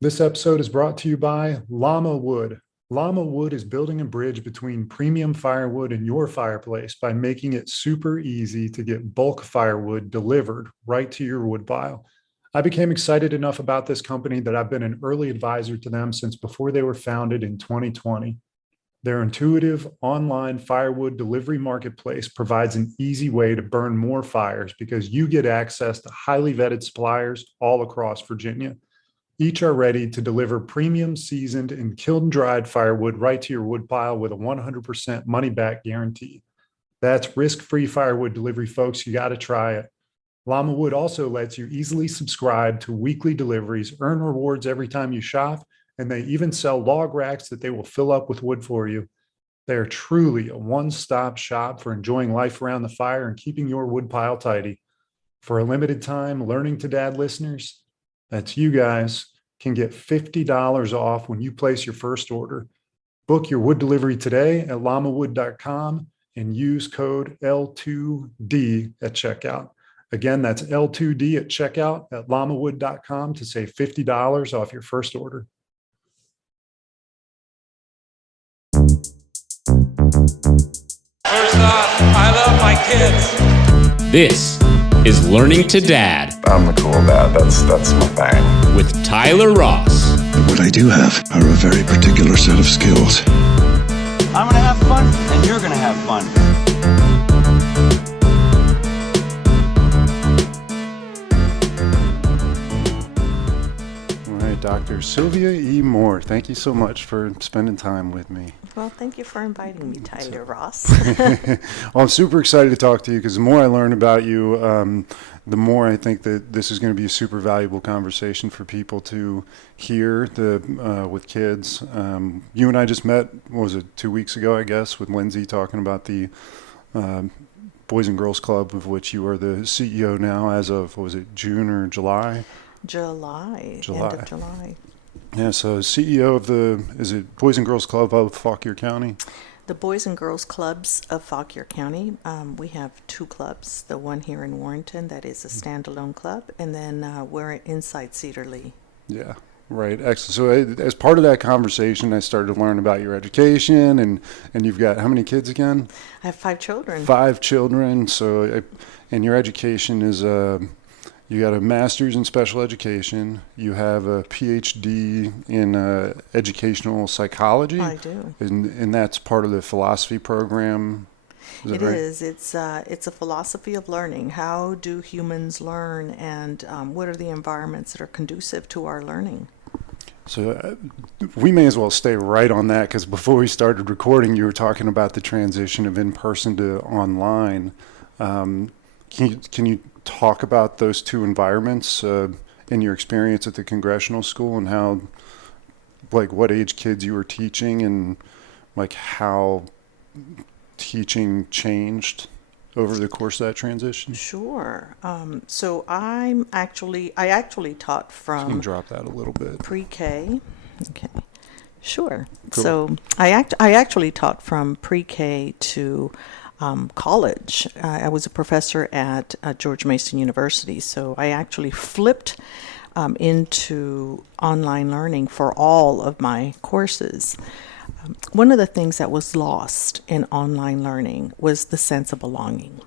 This episode is brought to you by Llama Wood. Llama Wood is building a bridge between premium firewood and your fireplace by making it super easy to get bulk firewood delivered right to your wood pile. I became excited enough about this company that I've been an early advisor to them since before they were founded in 2020. Their intuitive online firewood delivery marketplace provides an easy way to burn more fires because you get access to highly vetted suppliers all across Virginia. Each are ready to deliver premium seasoned and kiln dried firewood right to your woodpile with a 100% money back guarantee. That's risk free firewood delivery, folks. You got to try it. Llama Wood also lets you easily subscribe to weekly deliveries, earn rewards every time you shop, and they even sell log racks that they will fill up with wood for you. They are truly a one stop shop for enjoying life around the fire and keeping your woodpile tidy. For a limited time, Learning to Dad listeners, that's you guys, can get $50 off when you place your first order. Book your wood delivery today at llamawood.com and use code L2D at checkout. Again, that's L2D at checkout at llamawood.com to save $50 off your first order. First off, I love my kids. This is Learning to Dad I'm the cool dad. That's my thing. with Tyler Ross. What I do have are a very particular set of skills. I'm gonna have fun, and you're gonna have fun. All right, Dr. Silvia E. Moore, thank you so much for spending time with me. Well, thank you for inviting me, Tyler Ross. Well, I'm super excited to talk to you because the more I learn about you, the more I think that this is going to be a super valuable conversation for people to hear with kids. You and I just met, what was it, 2 weeks ago, I guess, with Lindsay talking about the Boys and Girls Club, of which you are the CEO now as of, what was it, June or July? July. End of July. Yeah, so CEO of is it Boys and Girls Club of Fauquier County? The Boys and Girls Clubs of Fauquier County. We have two clubs. The one here in Warrenton that is a standalone club, and then we're inside Cedar Lee. Yeah, right. Excellent. So as part of that conversation, I started to learn about your education, and you've got how many kids again? I have 5 children. 5 children. So, and your education is you got a master's in special education. You have a PhD in educational psychology. I do. And that's part of the philosophy program. Is that It right? is. It's a philosophy of learning. How do humans learn, and what are the environments that are conducive to our learning? So we may as well stay right on that because before we started recording, you were talking about the transition of in-person to online. Can you talk about those two environments in your experience at the Congressional School and how, like, what age kids you were teaching and like how teaching changed over the course of that transition? Sure. So I actually taught You can from drop that a little bit. pre-K. Okay. Sure. Cool. So I actually taught from pre-K to college. I was a professor at George Mason University, so I actually flipped into online learning for all of my courses. One of the things that was lost in online learning was the sense of belonging.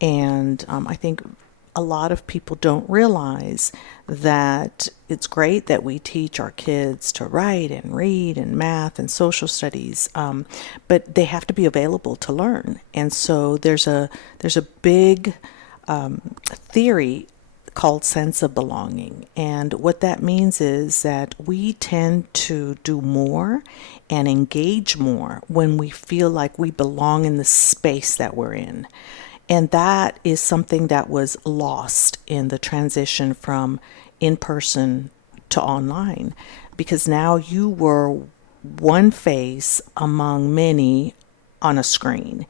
And I think a lot of people don't realize that it's great that we teach our kids to write and read and math and social studies, but they have to be available to learn. And so there's a big theory called sense of belonging. And what that means is that we tend to do more and engage more when we feel like we belong in the space that we're in. And that is something that was lost in the transition from in-person to online, because now you were one face among many on a screen.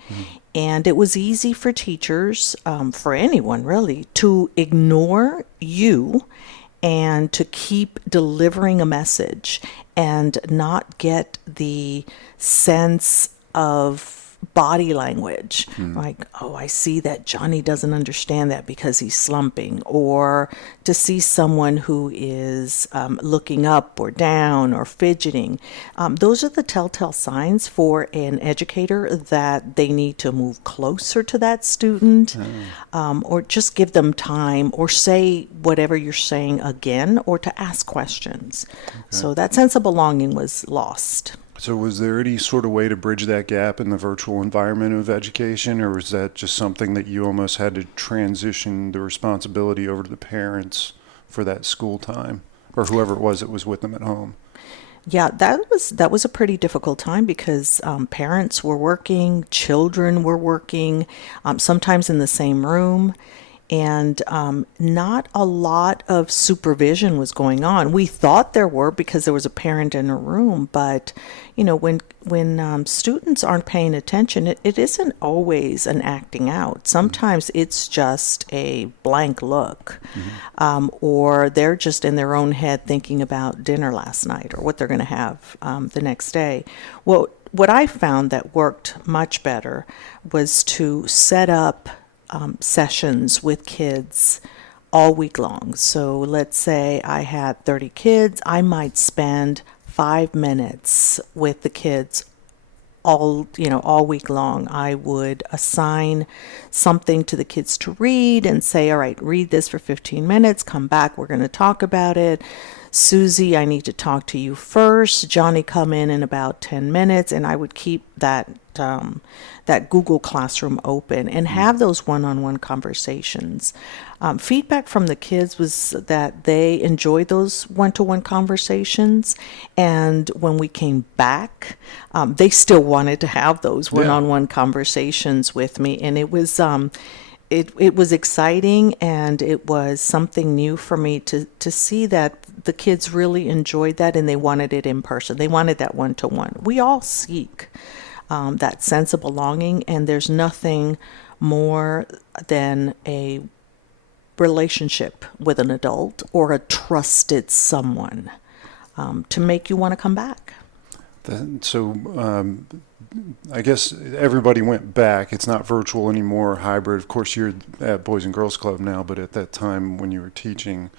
And it was easy for teachers, for anyone really, to ignore you and to keep delivering a message and not get the sense of body language, like, oh, I see that Johnny doesn't understand that because he's slumping, or to see someone who is looking up or down or fidgeting. Those are the telltale signs for an educator that they need to move closer to that student, or just give them time, or say whatever you're saying again, or to ask questions. So that sense of belonging was lost. So was there any sort of way to bridge that gap in the virtual environment of education, or was that just something that you almost had to transition the responsibility over to the parents for that school time, or whoever it was that was with them at home? Yeah, that was a pretty difficult time because parents were working, children were working, sometimes in the same room, and not a lot of supervision was going on. We thought there were because there was a parent in a room, but when students aren't paying attention, it isn't always an acting out. Sometimes it's just a blank look, or they're just in their own head thinking about dinner last night or what they're going to have the next day. Well, what I found that worked much better was to set up sessions with kids all week long. So let's say I had 30 kids, I might spend 5 minutes with the kids all week long. I would assign something to the kids to read and say, all right, read this for 15 minutes, come back, we're going to talk about it. Susie, I need to talk to you first. Johnny, come in about 10 minutes. And I would keep that Google Classroom open and have those one-on-one conversations. Feedback from the kids was that they enjoyed those one-to-one conversations. And when we came back, they still wanted to have those one-on-one conversations with me. And it was it was exciting, and it was something new for me to see that the kids really enjoyed that, and they wanted it in person. They wanted that one-to-one. We all seek that sense of belonging, and there's nothing more than a relationship with an adult or a trusted someone to make you want to come back. I guess everybody went back. It's not virtual anymore, hybrid. Of course, you're at Boys and Girls Club now, but at that time when you were teaching,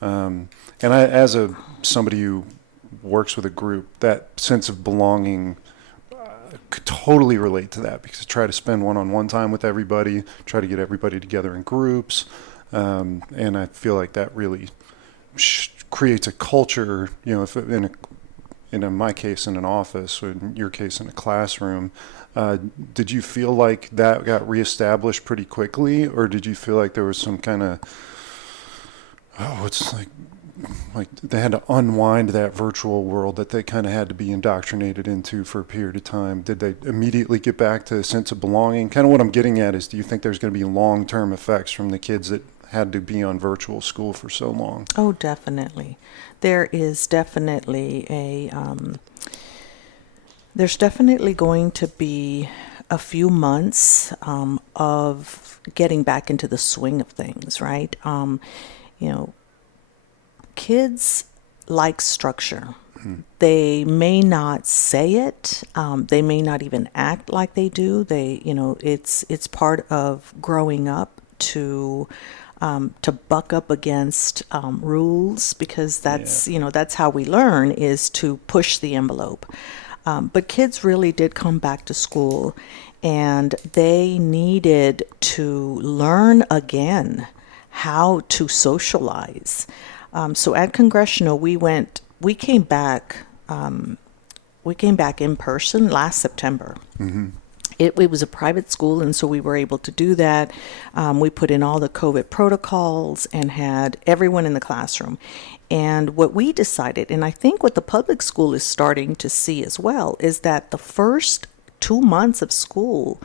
and I, as somebody who works with a group, that sense of belonging, could totally relate to that, because I try to spend one-on-one time with everybody, try to get everybody together in groups, and I feel like that really creates a culture. If in my case in an office, or in your case in a classroom, did you feel like that got reestablished pretty quickly, or did you feel like there was some kind of, it's like they had to unwind that virtual world that they kind of had to be indoctrinated into for a period of time? Did they immediately get back to a sense of belonging? Kind of what I'm getting at is, do you think there's going to be long-term effects from the kids that had to be on virtual school for so long? Oh, definitely. There is definitely there's definitely going to be a few months of getting back into the swing of things, right? Kids like structure. They may not say it. They may not even act like they do. It's part of growing up to buck up against rules, because that's how we learn, is to push the envelope. But kids really did come back to school, and they needed to learn again how to socialize. So at Congressional, we came back in person last September. It was a private school, and so we were able to do that. We put in all the COVID protocols and had everyone in the classroom. And what we decided, and I think what the public school is starting to see as well, is that the first 2 months of school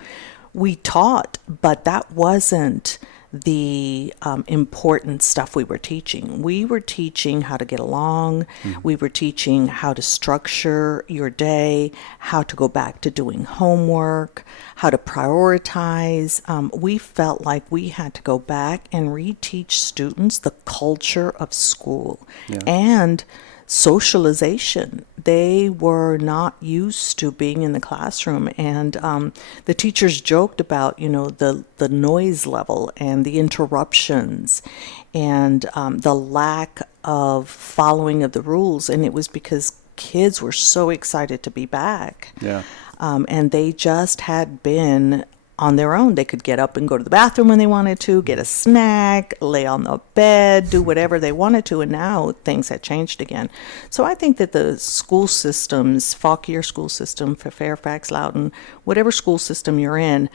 we taught, but that wasn't the important stuff we were teaching. We were teaching how to get along. We were teaching how to structure your day, how to go back to doing homework, how to prioritize. We felt like we had to go back and reteach students the culture of school and socialization. They were not used to being in the classroom, and the teachers joked about, the noise level and the interruptions and the lack of following of the rules, and it was because kids were so excited to be back. Yeah. And they just had been on their own. They could get up and go to the bathroom when they wanted to, get a snack, lay on the bed, do whatever they wanted to, and now things had changed again. So I think that the school systems, Fauquier school system, for Fairfax, Loudoun, whatever school system you're in,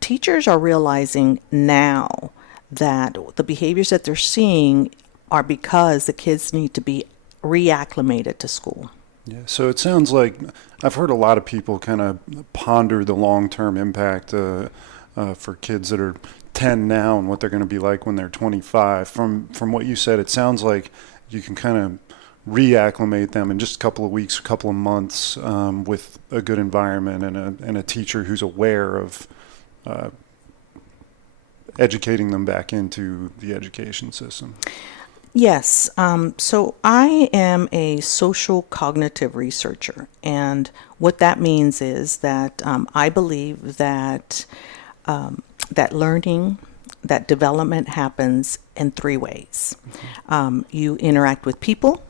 teachers are realizing now that the behaviors that they're seeing are because the kids need to be reacclimated to school. Yeah, so it sounds like I've heard a lot of people kind of ponder the long-term impact for kids that are 10 now and what they're going to be like when they're 25. From what you said, it sounds like you can kind of reacclimate them in just a couple of weeks, a couple of months, with a good environment and a teacher who's aware of educating them back into the education system. Yes. So I am a social cognitive researcher, and what that means is that I believe that that learning, that development happens in three ways. You interact with people,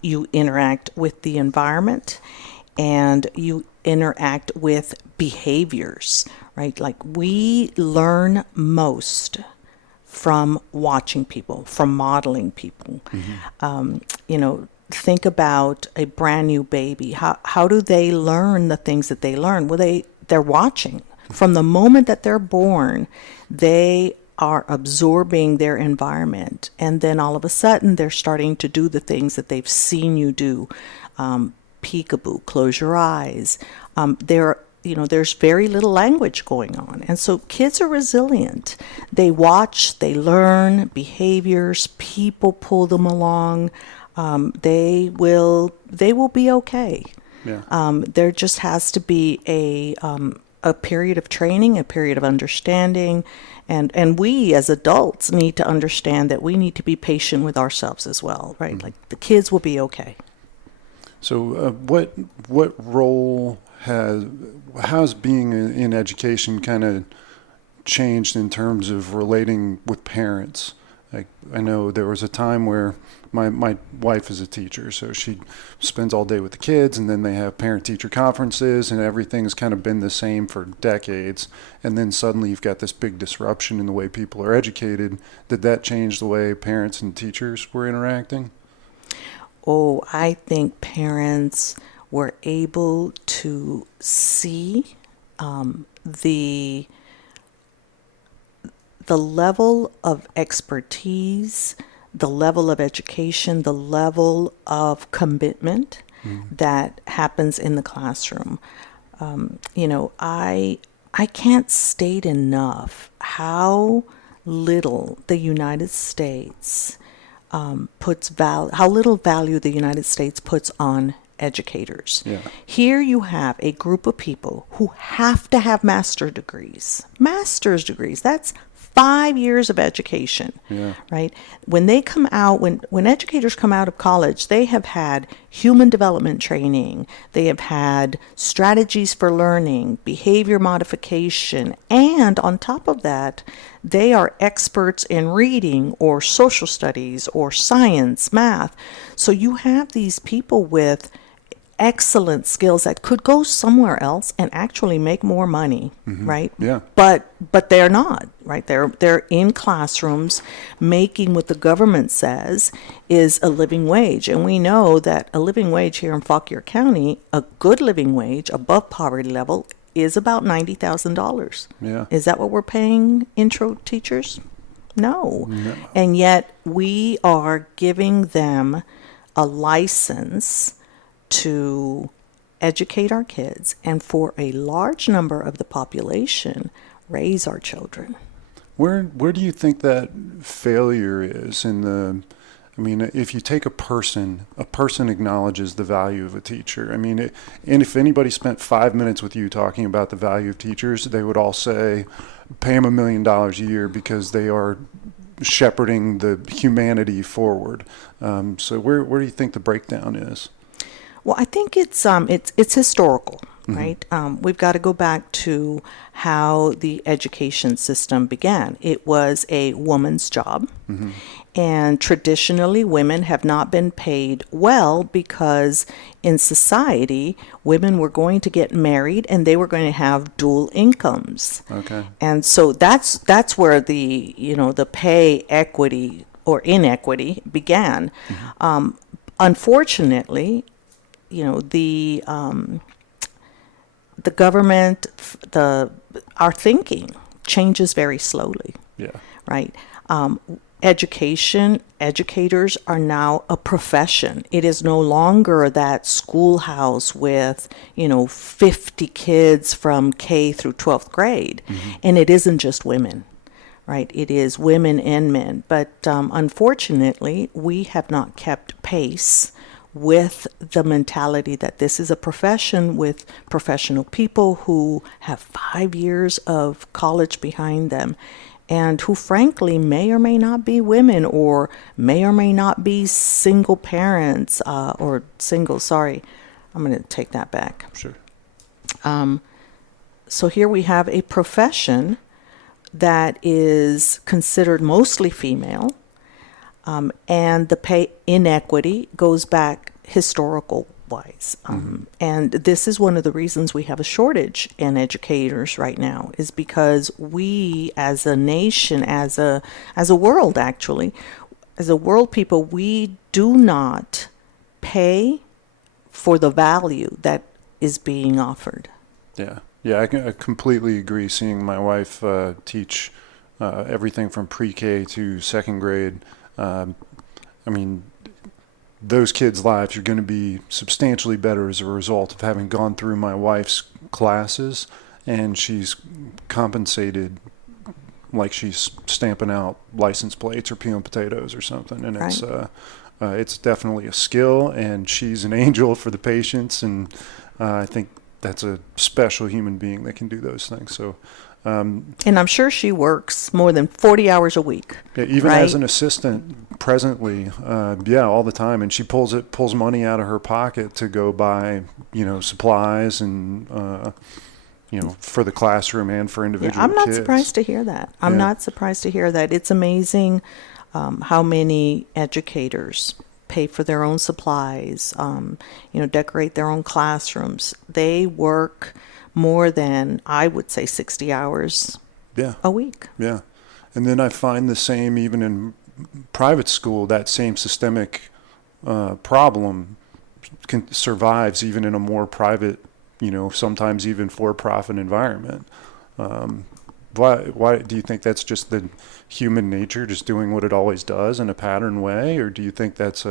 you interact with the environment, and you interact with behaviors, right? Like, we learn most from watching people, from modeling people. Think about a brand new baby. How do they learn the things that they learn? Well, they're watching. From the moment that they're born, they are absorbing their environment, and then all of a sudden they're starting to do the things that they've seen you do. Peekaboo, close your eyes. There's very little language going on. And so kids are resilient. They watch, they learn behaviors, people pull them along. They will be okay. Yeah. There just has to be a period of training, a period of understanding. And we as adults need to understand that we need to be patient with ourselves as well, right? Mm-hmm. Like, the kids will be okay. So what role how's being in education kind of changed in terms of relating with parents? Like, I know there was a time where my wife is a teacher, so she spends all day with the kids, and then they have parent-teacher conferences, and everything's kind of been the same for decades. And then suddenly you've got this big disruption in the way people are educated. Did that change the way parents and teachers were interacting? Oh, I think parents were able to see the level of expertise, the level of education, the level of commitment that happens in the classroom. I can't state enough how little the United States how little value the United States puts on educators. Yeah. Here you have a group of people who have to have master's degrees. Master's degrees, that's 5 years of education, Yeah. right? When they come out, when educators come out of college, they have had human development training, they have had strategies for learning, behavior modification, and on top of that, they are experts in reading or social studies or science, math. So you have these people with excellent skills that could go somewhere else and actually make more money, right? Yeah. But they're not, right? They're in classrooms making what the government says is a living wage. And we know that a living wage here in Fauquier County, a good living wage above poverty level, is about $90,000. Yeah. Is that what we're paying intro teachers? No. And yet we are giving them a license to educate our kids, and for a large number of the population, raise our children. Where do you think that failure is in the? I mean, if you take a person acknowledges the value of a teacher. I mean, and if anybody spent 5 minutes with you talking about the value of teachers, they would all say, pay them $1 million a year because they are shepherding the humanity forward. So where do you think the breakdown is? Well, I think it's historical, right? We've got to go back to how the education system began. It was a woman's job, and traditionally women have not been paid well because in society women were going to get married and they were going to have dual incomes. Okay. And so that's where the pay equity or inequity began. Unfortunately, the government, our thinking changes very slowly. Yeah. Right. Educators are now a profession. It is no longer that schoolhouse with 50 kids from K through 12th grade, and it isn't just women. Right, it is women and men, but unfortunately, we have not kept pace with the mentality that this is a profession with professional people who have 5 years of college behind them and who frankly may or may not be women or may or may not be single parents or single, sorry, I'm going to take that back. Sure. So here we have a profession that is considered mostly female, and the pay inequity goes back historical wise. And this is one of the reasons we have a shortage in educators right now, is because we as a nation, as a world actually, as a world people, we do not pay for the value that is being offered. Yeah. Yeah, I completely agree. Seeing my wife teach everything from pre-K to second grade, I mean, those kids' lives are going to be substantially better as a result of having gone through my wife's classes, and she's compensated like she's stamping out license plates or peeling potatoes or something. And Right. It's definitely a skill, and she's an angel for the patients, and I think that's a special human being that can do those things. So, And I'm sure she works more than 40 hours a week. yeah, even right? as an assistant presently, all the time, and she pulls money out of her pocket to go buy, supplies and for the classroom and for individual I'm not kids. surprised to hear that. I'm Yeah. not surprised to hear that. It's amazing how many educators pay for their own supplies, decorate their own classrooms. They work more than, I would say, 60 hours Yeah. a week. Yeah. And then I find the same even in private school, that same systemic problem survives even in a more private, sometimes even for-profit environment. Why do you think that's just the human nature, just doing what it always does in a pattern way? Or do you think that's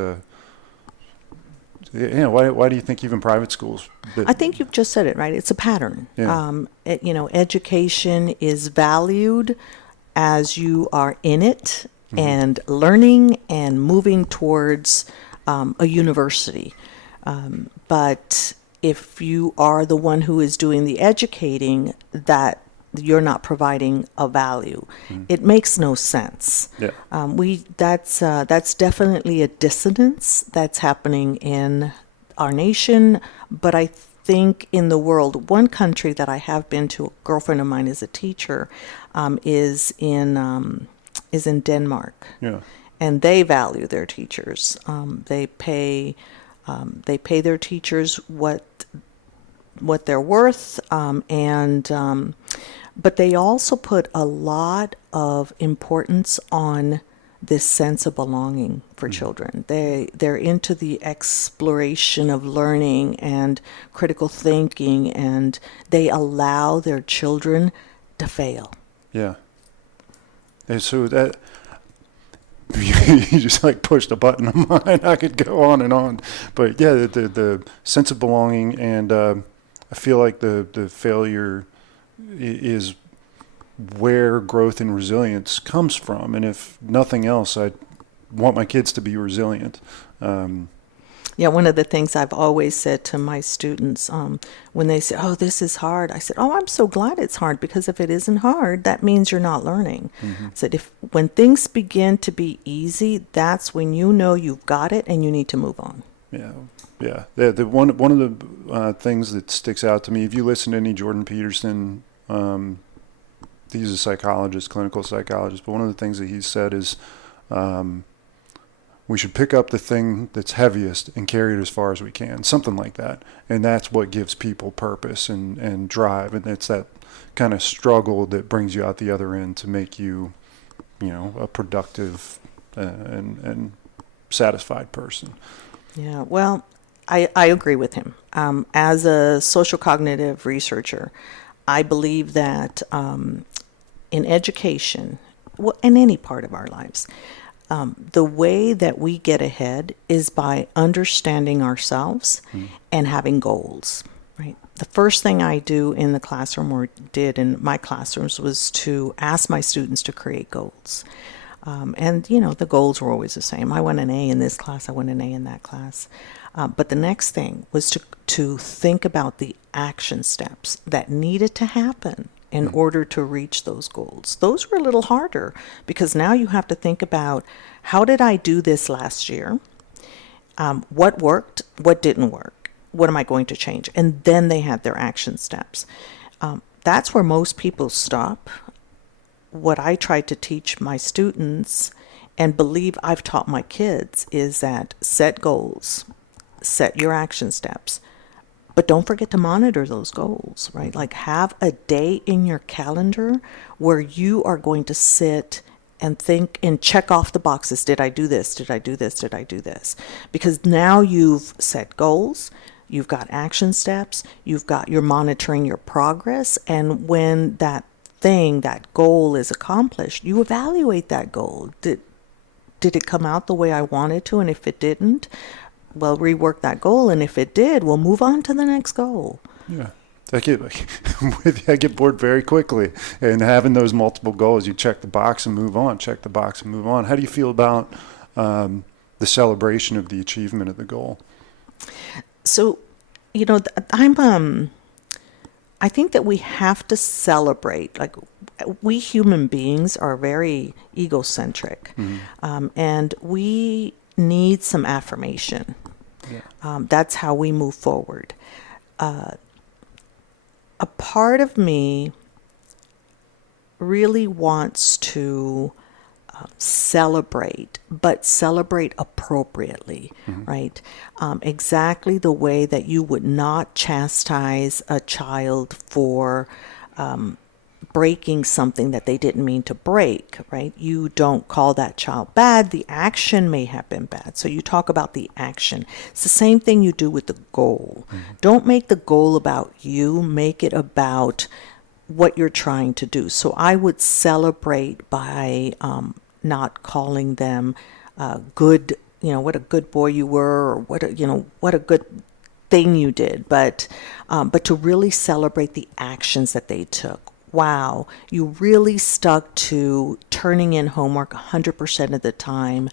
why do you think even private schools? I think you've just said it, right? It's a pattern. Yeah. Education is valued as you are in it and learning and moving towards a university. But if you are the one who is doing the educating, that you're not providing a value. It makes no sense. Yeah. That's definitely a dissonance that's happening in our nation, but I think in the world. One country that I have been to, a girlfriend of mine is a teacher, is in Denmark. Yeah. And they value their teachers. They pay their teachers what they're worth, but they also put a lot of importance on this sense of belonging for children. They're into the exploration of learning and critical thinking, and they allow their children to fail. Yeah. And so that you just like pushed a button on mine. I could go on and on, but yeah, the sense of belonging, and I feel like the failure is where growth and resilience comes from. And if nothing else, I want my kids to be resilient. Yeah, one of the things I've always said to my students when they say, "Oh, this is hard," I said, "Oh, I'm so glad it's hard, because if it isn't hard, that means you're not learning." I said, when things begin to be easy, that's when you know you've got it and you need to move on. Yeah, yeah. One of the things that sticks out to me, if you listen to any Jordan Peterson, he's a psychologist, clinical psychologist, but one of the things that he said is, we should pick up the thing that's heaviest and carry it as far as we can, something like that. And that's what gives people purpose and drive. And it's that kind of struggle that brings you out the other end to make you, a productive and satisfied person. Yeah, well, I agree with him. As a social cognitive researcher, I believe that in education, well, in any part of our lives, the way that we get ahead is by understanding ourselves and having goals, right? The first thing I do in the classroom, or did in my classrooms, was to ask my students to create goals. And, the goals were always the same. I want an A in this class, I want an A in that class. But the next thing was to think about the action steps that needed to happen in order to reach those goals. Those were a little harder, because now you have to think about, how did I do this last year? What worked? What didn't work? What am I going to change? And then they had their action steps. That's where most people stop. What I try to teach my students, and believe I've taught my kids, is that set goals, set your action steps, but don't forget to monitor those goals, right? Like, have a day in your calendar where you are going to sit and think and check off the boxes. Did I do this? Did I do this? Did I do this? Because now you've set goals, you've got action steps, you're monitoring your progress. And when that goal is accomplished, you evaluate that goal. Did it come out the way I wanted to? And if it didn't, well, rework that goal. And if it did, we'll move on to the next goal. Yeah. I get bored very quickly. And having those multiple goals, you check the box and move on, check the box and move on. How do you feel about the celebration of the achievement of the goal? So, I think that we have to celebrate. Like, we human beings are very egocentric, and we need some affirmation. Yeah. That's how we move forward. A part of me really wants to celebrate, but celebrate appropriately, right? Exactly the way that you would not chastise a child for breaking something that they didn't mean to break, right? You don't call that child bad. The action may have been bad. So you talk about the action. It's the same thing you do with the goal. Don't make the goal about you. Make it about what you're trying to do. So I would celebrate by not calling them good, what a good boy you were, or what a good thing you did, but to really celebrate the actions that they took. Wow, you really stuck to turning in homework 100% of the time.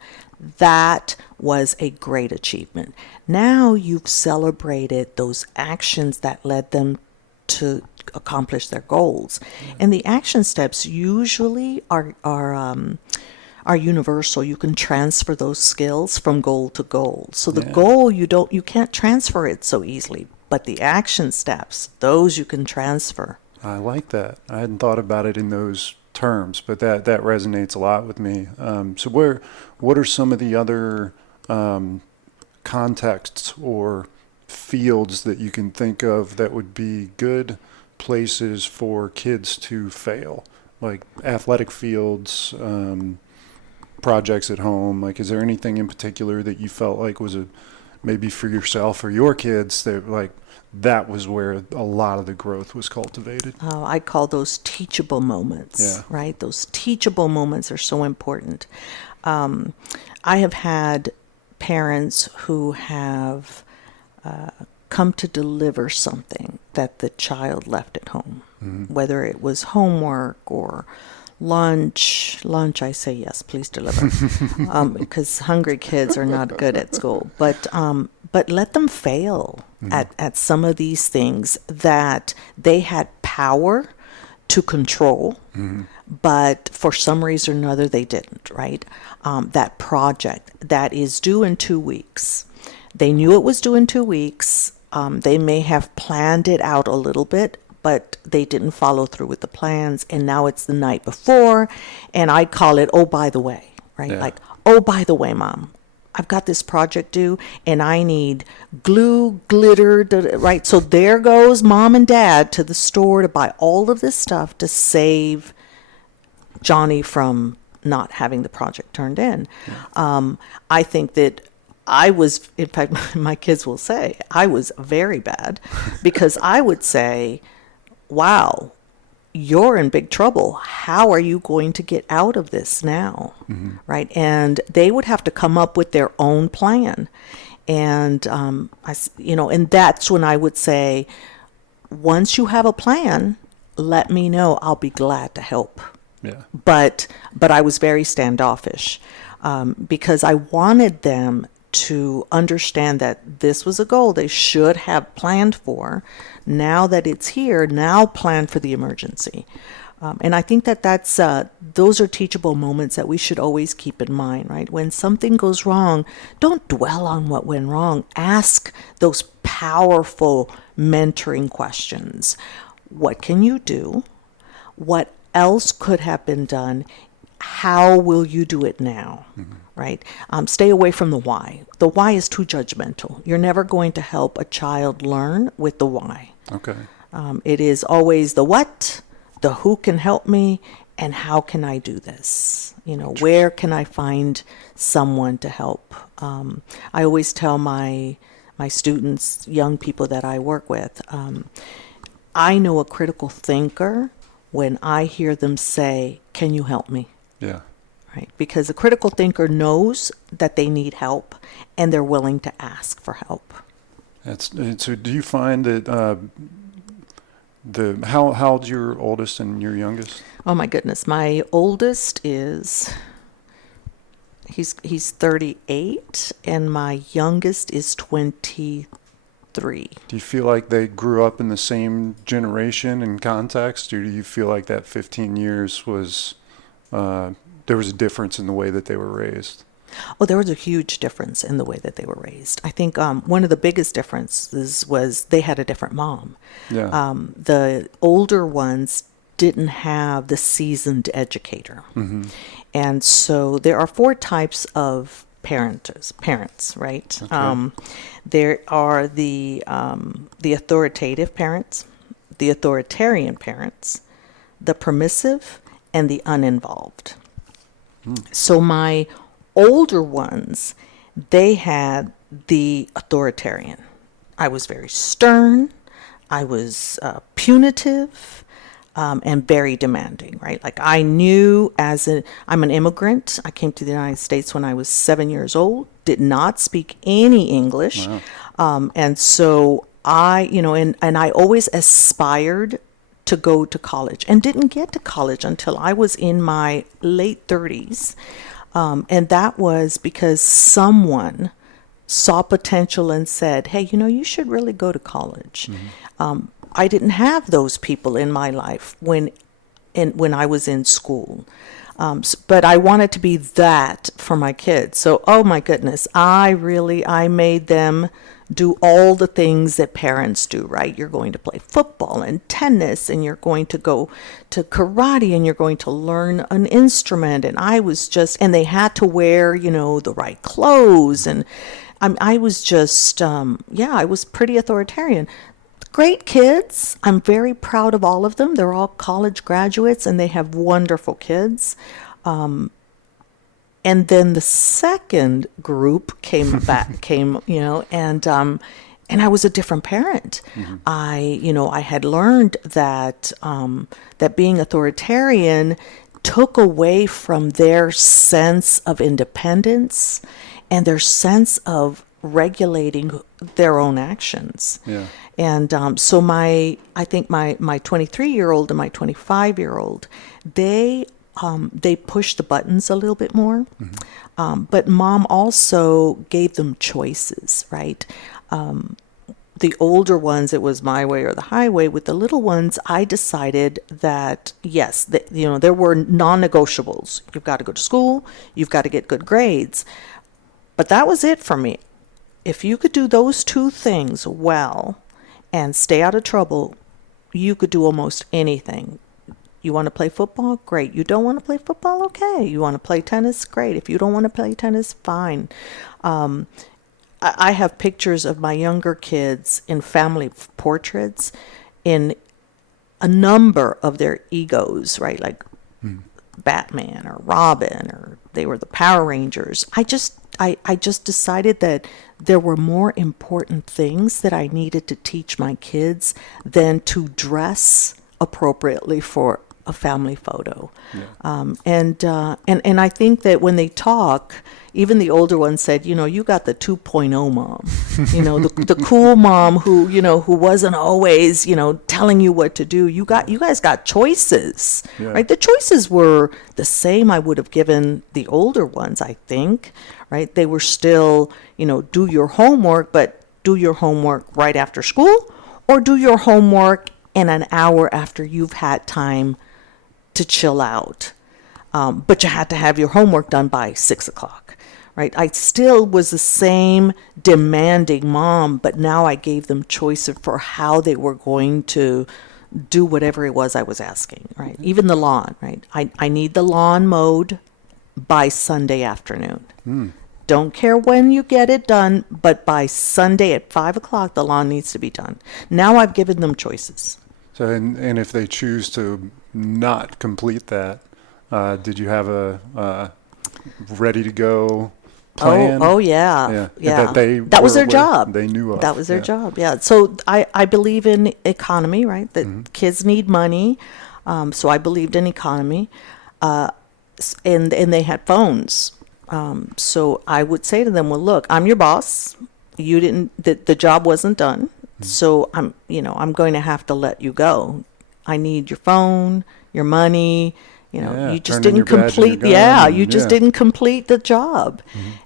That was a great achievement. Now you've celebrated those actions that led them to accomplish their goals. And the action steps usually are universal. You can transfer those skills from goal to goal. So the goal, you can't transfer it so easily, but the action steps, those you can transfer. I like that. I hadn't thought about it in those terms, but that resonates a lot with me. So what are some of the other contexts or fields that you can think of that would be good places for kids to fail? Like athletic fields, projects at home. Like, is there anything in particular that you felt like was maybe for yourself or your kids that was where a lot of the growth was cultivated? I call those teachable moments, right? Those teachable moments are so important. I have had parents who have come to deliver something that the child left at home, whether it was homework or lunch, I say yes, please deliver, because hungry kids are not good at school. But but let them fail at some of these things that they had power to control, but for some reason or another they didn't, right? That project that is due in 2 weeks. They knew it was due in 2 weeks. They may have planned it out a little bit, but they didn't follow through with the plans, and now it's the night before, and I call it, oh, by the way, right? Yeah. Like, oh, by the way, Mom, I've got this project due, and I need glue, glitter, right? So there goes Mom and Dad to the store to buy all of this stuff to save Johnny from not having the project turned in. I think that I was, in fact, my kids will say, I was very bad because I would say, wow, you're in big trouble. How are you going to get out of this now? Right? And they would have to come up with their own plan. And, and that's when I would say, once you have a plan, let me know. I'll be glad to help. Yeah. But I was very standoffish because I wanted them to understand that this was a goal they should have planned for. Now that it's here, now plan for the emergency. And I think that those are teachable moments that we should always keep in mind, right? When something goes wrong, don't dwell on what went wrong. Ask those powerful mentoring questions. What can you do? What else could have been done? How will you do it now? Right? Stay away from the why. The why is too judgmental. You're never going to help a child learn with the why. Okay. It is always the what, the who can help me, and how can I do this? Where can I find someone to help? I always tell my students, young people that I work with, I know a critical thinker when I hear them say, "Can you help me?" Yeah. Right? Because a critical thinker knows that they need help and they're willing to ask for help. So do you find that how old's your oldest and your youngest? Oh my goodness. My oldest is he's 38 and my youngest is 23. Do you feel like they grew up in the same generation and context, or do you feel like that 15 years was there was a difference in the way that they were raised? Oh, there was a huge difference in the way that they were raised. I think one of the biggest differences was they had a different mom. Yeah. The older ones didn't have the seasoned educator. And so there are 4 types of parents, right? Okay. There are the authoritative parents, the authoritarian parents, the permissive, and the uninvolved. So my older ones, they had the authoritarian. I was very stern. I was punitive and very demanding, right? Like I knew I'm an immigrant. I came to the United States when I was 7 years old, did not speak any English. Wow. And so I always aspired to go to college and didn't get to college until I was in my late 30s. And that was because someone saw potential and said, hey, you should really go to college. I didn't have those people in my life when I was in school. But I wanted to be that for my kids. So, oh my goodness, I made them do all the things that parents do, right? You're going to play football and tennis, and you're going to go to karate, and you're going to learn an instrument. And and they had to wear, the right clothes. And I was just, I was pretty authoritarian. Great kids. I'm very proud of all of them. They're all college graduates, and they have wonderful kids. And then the second group came, and I was a different parent. I had learned that that being authoritarian took away from their sense of independence and their sense of regulating their own actions. Yeah. And so I think my 23-year-old and my 25-year-old, they they pushed the buttons a little bit more. But mom also gave them choices, right? The older ones, it was my way or the highway. With the little ones, I decided that, yes, there were non-negotiables. You've got to go to school. You've got to get good grades. But that was it for me. If you could do those two things well and stay out of trouble, you could do almost anything. You want to play football? Great. You don't want to play football? Okay. You want to play tennis? Great. If you don't want to play tennis, fine. I have pictures of my younger kids in family portraits in a number of their egos, right? Like Batman or Robin, or they were the Power Rangers. I just decided that there were more important things that I needed to teach my kids than to dress appropriately for a family photo. Yeah. And I think that when they talk, even the older ones said, you got the 2.0 mom, the cool mom who wasn't always, telling you what to do. You guys got choices, yeah. Right? The choices were the same I would have given the older ones, I think, right? They were still, do your homework, but do your homework right after school, or do your homework in an hour after you've had time to chill out. But you had to have your homework done by 6 o'clock, right? I still was the same demanding mom, but now I gave them choices for how they were going to do whatever it was I was asking, right? Even the lawn, right? I need the lawn mowed by Sunday afternoon. Don't care when you get it done, but by Sunday at 5 o'clock, the lawn needs to be done. Now I've given them choices. So, and if they choose to not complete that, did you have a ready to go plan? Oh yeah. That was their job. They knew of. That was their job. Yeah. So I believe in economy, right? That kids need money. So I believed in economy, and they had phones. So I would say to them, well, look, I'm your boss. You didn't. The job wasn't done. So I'm going to have to let you go. I need your phone, your money. You just didn't complete. You just didn't complete the job,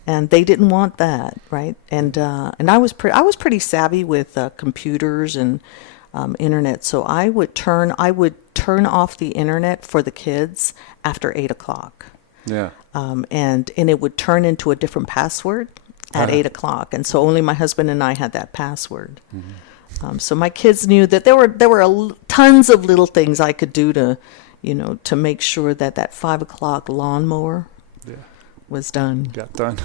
and they didn't want that, right? And I was pretty savvy with computers and internet, so I would turn off the internet for the kids after 8 o'clock. Yeah. And it would turn into a different password at 8 o'clock, and so only my husband and I had that password. So my kids knew that there were tons of little things I could do to make sure that 5 o'clock lawnmower was done. Got done.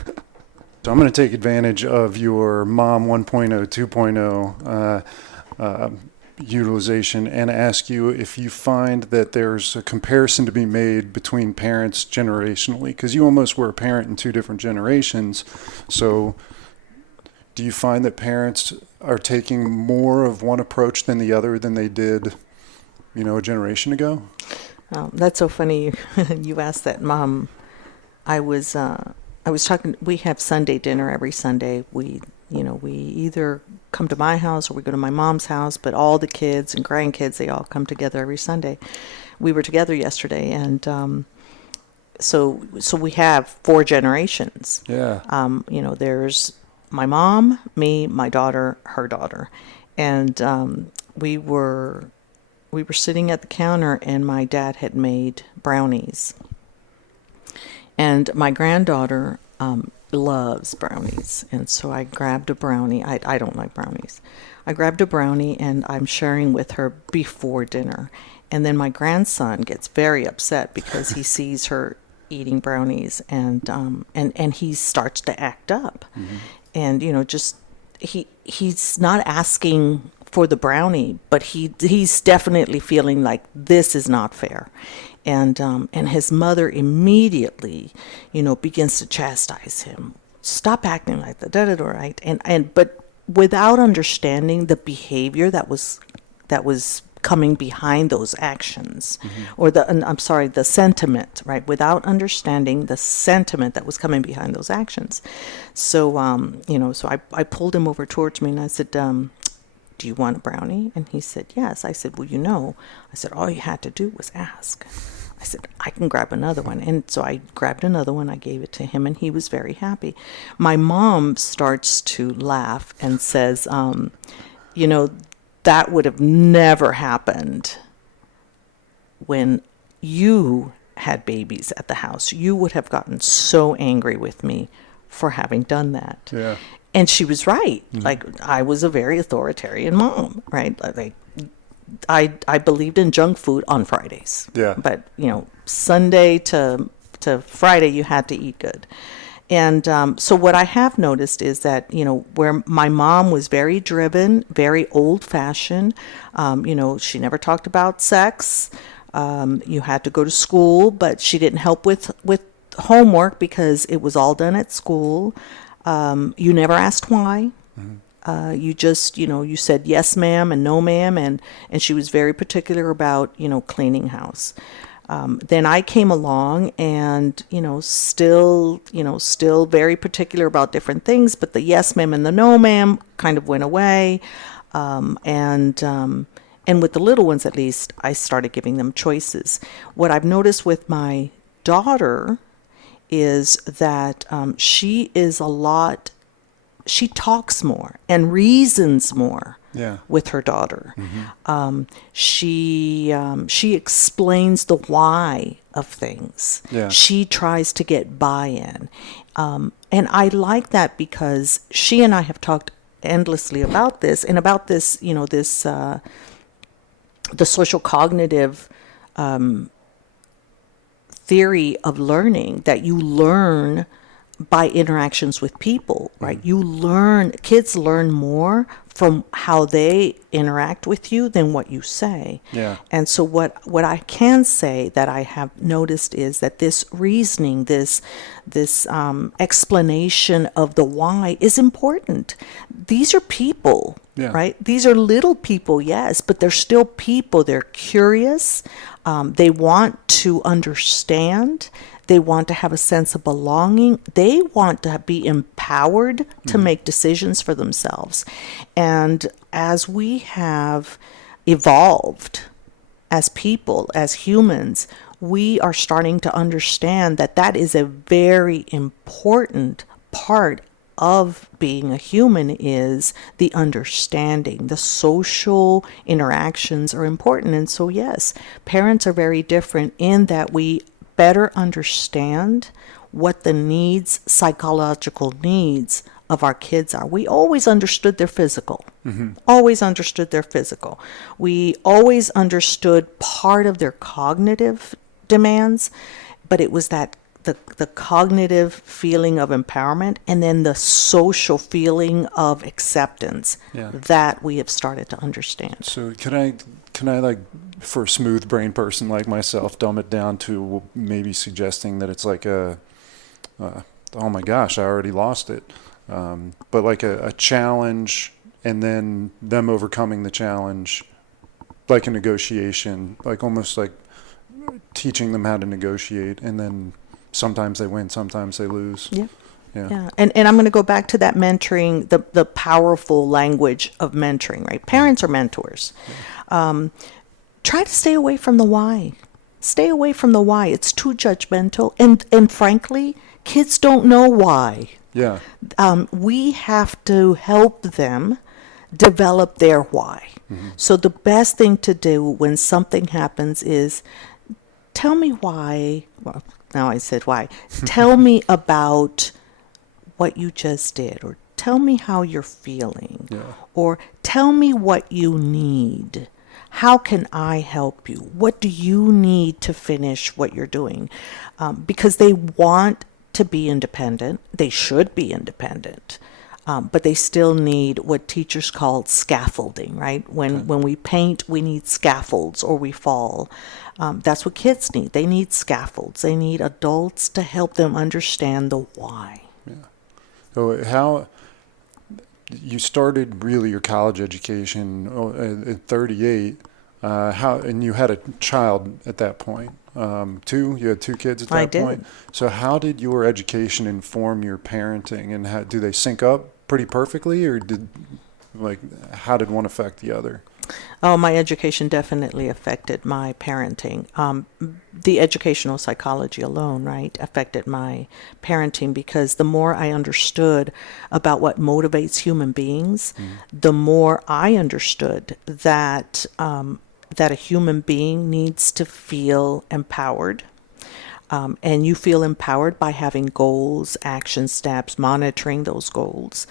So I'm going to take advantage of your Mom 1.0, 2.0 utilization and ask you if you find that there's a comparison to be made between parents generationally, because you almost were a parent in two different generations. So do you find that parents are taking more of one approach than the other than they did, a generation ago? That's so funny you asked that, Mom. I was talking. We have Sunday dinner every Sunday. We either come to my house or we go to my mom's house. But all the kids and grandkids, they all come together every Sunday. We were together yesterday, and so we have 4 generations. Yeah. There's my mom, me, my daughter, her daughter, and we were sitting at the counter, and my dad had made brownies. And my granddaughter loves brownies, and so I grabbed a brownie. I don't like brownies. I grabbed a brownie, and I'm sharing with her before dinner. And then my grandson gets very upset because he sees her eating brownies, and he starts to act up. And he's not asking for the brownie, but he's definitely feeling like this is not fair, and his mother immediately, begins to chastise him. Stop acting like that, right? But without understanding the behavior that was coming behind those actions, or the sentiment, right? Without understanding the sentiment that was coming behind those actions. So, so I pulled him over towards me and I said, do you want a brownie? And he said, yes. I said, well, I said, all you had to do was ask. I said, I can grab another one. And so I grabbed another one. I gave it to him, and he was very happy. My mom starts to laugh and says, that would have never happened when you had babies at the house. You would have gotten so angry with me for having done that. Yeah. And she was right. Like, I was a very authoritarian mom, right? Like, I believed in junk food on Fridays. Yeah. But, Sunday to Friday, you had to eat good. And so what I have noticed is that, where my mom was very driven, very old-fashioned, she never talked about sex. You had to go to school, but she didn't help with homework because it was all done at school. You never asked why. You just, you said yes, ma'am, and no, ma'am, and she was very particular about, cleaning house. Then I came along and, still very particular about different things, but the yes, ma'am, and the no, ma'am kind of went away. And with the little ones, at least, I started giving them choices. What I've noticed with my daughter is that she talks more and reasons more with her daughter. She explains the why of things. Yeah. She tries to get buy-in. And I like that because she and I have talked endlessly about this, and about this, the social cognitive theory of learning, that you learn by interactions with people, right? Kids learn more from how they interact with you than what you say. Yeah. And so what I can say that I have noticed is that this reasoning, this explanation of the why is important. These are people, right? These are little people, yes, but they're still people. They're curious. They want to understand. They want to have a sense of belonging. They want to be empowered to make decisions for themselves. And as we have evolved as people, as humans, we are starting to understand that that is a very important part of being a human, is the understanding. The social interactions are important. And so, yes, parents are very different in that we better understand what the needs, psychological needs of our kids are. We always understood their physical. Always understood their physical. We always understood part of their cognitive demands, but it was that the cognitive feeling of empowerment and then the social feeling of acceptance that we have started to understand. So can I like, for a smooth brain person like myself, dumb it down to maybe suggesting that it's like oh my gosh, I already lost it. But like a challenge, and then them overcoming the challenge, like a negotiation, like almost like teaching them how to negotiate, and then sometimes they win, sometimes they lose. Yeah. And I'm going to go back to that mentoring, the powerful language of mentoring, right? Parents are mentors. Try to stay away from the why. Stay away from the why. It's too judgmental. And frankly, kids don't know why. Yeah. We have to help them develop their why. So the best thing to do when something happens is tell me why. Well, now I said why. Tell me about what you just did, or tell me how you're feeling, or tell me what you need. How can I help you? What do you need to finish what you're doing? Because they want to be independent. They should be independent. But they still need what teachers call scaffolding, right? When we paint, we need scaffolds or we fall. That's what kids need. They need scaffolds. They need adults to help them understand the why. Yeah. So how you started really your college education at 38, and you had a child at that point. You had two kids at that point. So how did your education inform your parenting, and do they sync up pretty perfectly, or how did one affect the other? Oh, my education definitely affected my parenting. The educational psychology alone, right, affected my parenting because the more I understood about what motivates human beings, the more I understood that that a human being needs to feel empowered. And you feel empowered by having goals, action steps, monitoring those goals.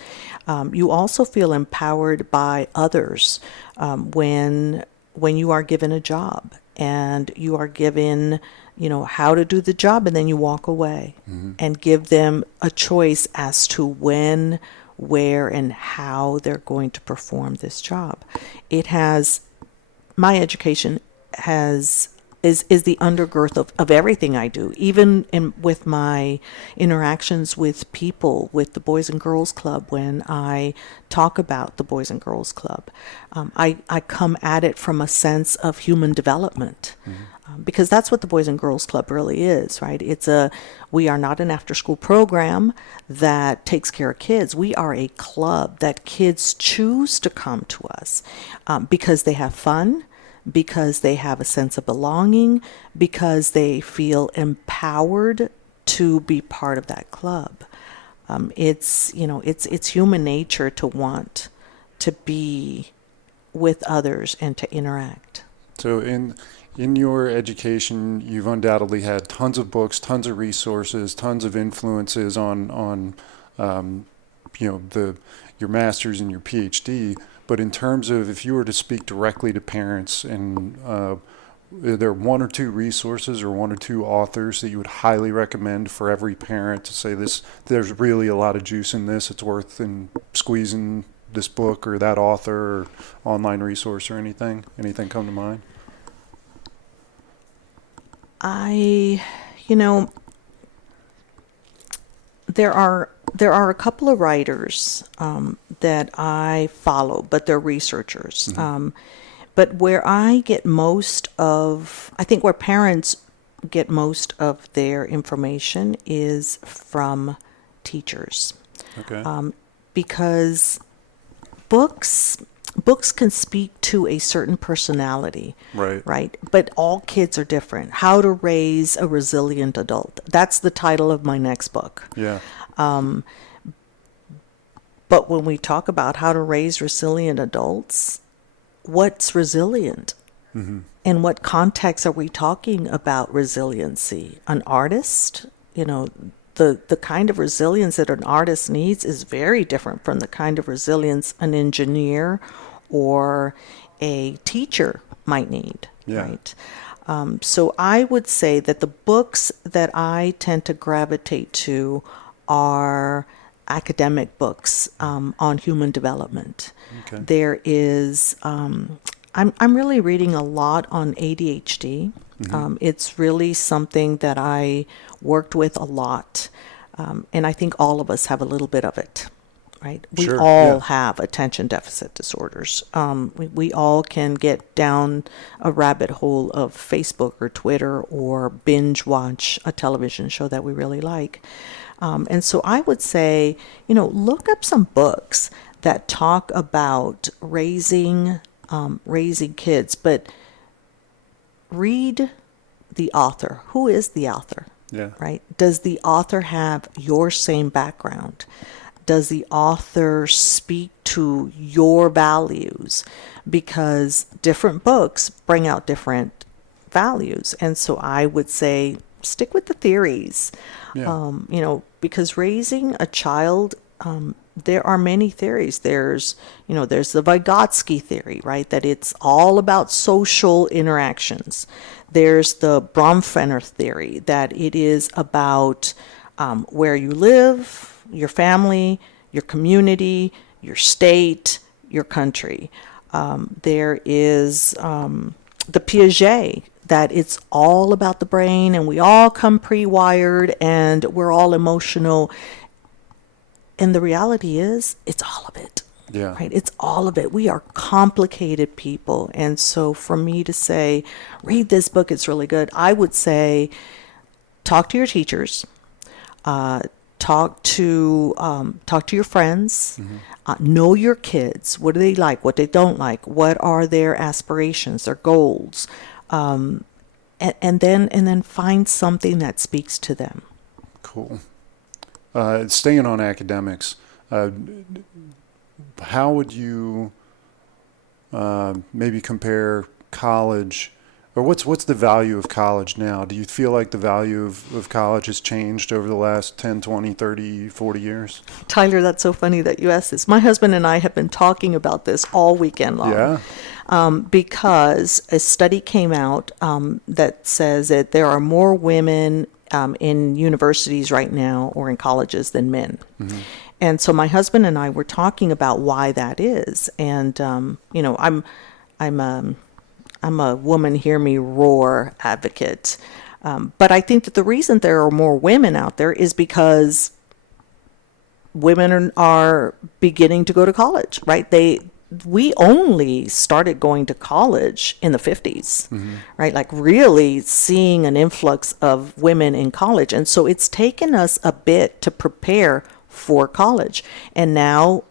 You also feel empowered by others when you are given a job and you are given, how to do the job, and then you walk away and give them a choice as to when, where, and how they're going to perform this job. My education is the undergirth of everything I do, even with my interactions with people, with the Boys and Girls Club. When I talk about the Boys and Girls Club, I come at it from a sense of human development, because that's what the Boys and Girls Club really is, right? We are not an after-school program that takes care of kids. We are a club that kids choose to come to us because they have fun, because they have a sense of belonging, because they feel empowered to be part of that club. It's human nature to want to be with others and to interact. So in your education, you've undoubtedly had tons of books, tons of resources, tons of influences on your master's and your PhD. But in terms of if you were to speak directly to parents, and are there one or two resources or one or two authors that you would highly recommend for every parent to say there's really a lot of juice in this, it's worth squeezing this book or that author or online resource or anything? Anything come to mind? There are a couple of writers that I follow, but they're researchers. But where I think where parents get most of their information is from teachers. Okay. Because books can speak to a certain personality, right? But all kids are different. How to Raise a Resilient Adult. That's the title of my next book. Yeah. But when we talk about how to raise resilient adults, what's resilient? In what context are we talking about resiliency? An artist, the kind of resilience that an artist needs is very different from the kind of resilience an engineer or a teacher might need, right? So I would say that the books that I tend to gravitate to are academic books on human development. Okay. There is, I'm really reading a lot on ADHD. It's really something that I worked with a lot, and I think all of us have a little bit of it, right? We Sure, all yeah. have attention deficit disorders. We all can get down a rabbit hole of Facebook or Twitter or binge watch a television show that we really like. And so I would say, look up some books that talk about raising kids, but read the author. Who is the author? Yeah. Right? Does the author have your same background? Does the author speak to your values? Because different books bring out different values. And so I would say stick with the theories. Yeah. Because raising a child, there are many theories. There's the Vygotsky theory, right? That it's all about social interactions. There's the Bromfenner theory that it is about where you live, your family, your community, your state, your country. There is the Piaget, that it's all about the brain and we all come pre-wired and we're all emotional. And the reality is, it's all of it. Yeah. Right? It's all of it. We are complicated people. And so for me to say, read this book, it's really good, I would say, talk to your teachers. talk to your friends, know your kids. What do they like? What they don't like? What are their aspirations, their goals? And then find something that speaks to them. Cool. Staying on academics, how would you maybe compare college, or what's the value of college now? Do you feel like the value of college has changed over the last 10, 20, 30, 40 years? Tyler, that's so funny that you asked this. My husband and I have been talking about this all weekend long. Yeah. Because a study came out that says that there are more women in universities right now or in colleges than men. Mm-hmm. And so my husband and I were talking about why that is. And, I'm a woman hear me roar advocate. But I think that the reason there are more women out there is because women are beginning to go to college, right? We only started going to college in the 50s, right? Like really seeing an influx of women in college. And so it's taken us a bit to prepare for college. And now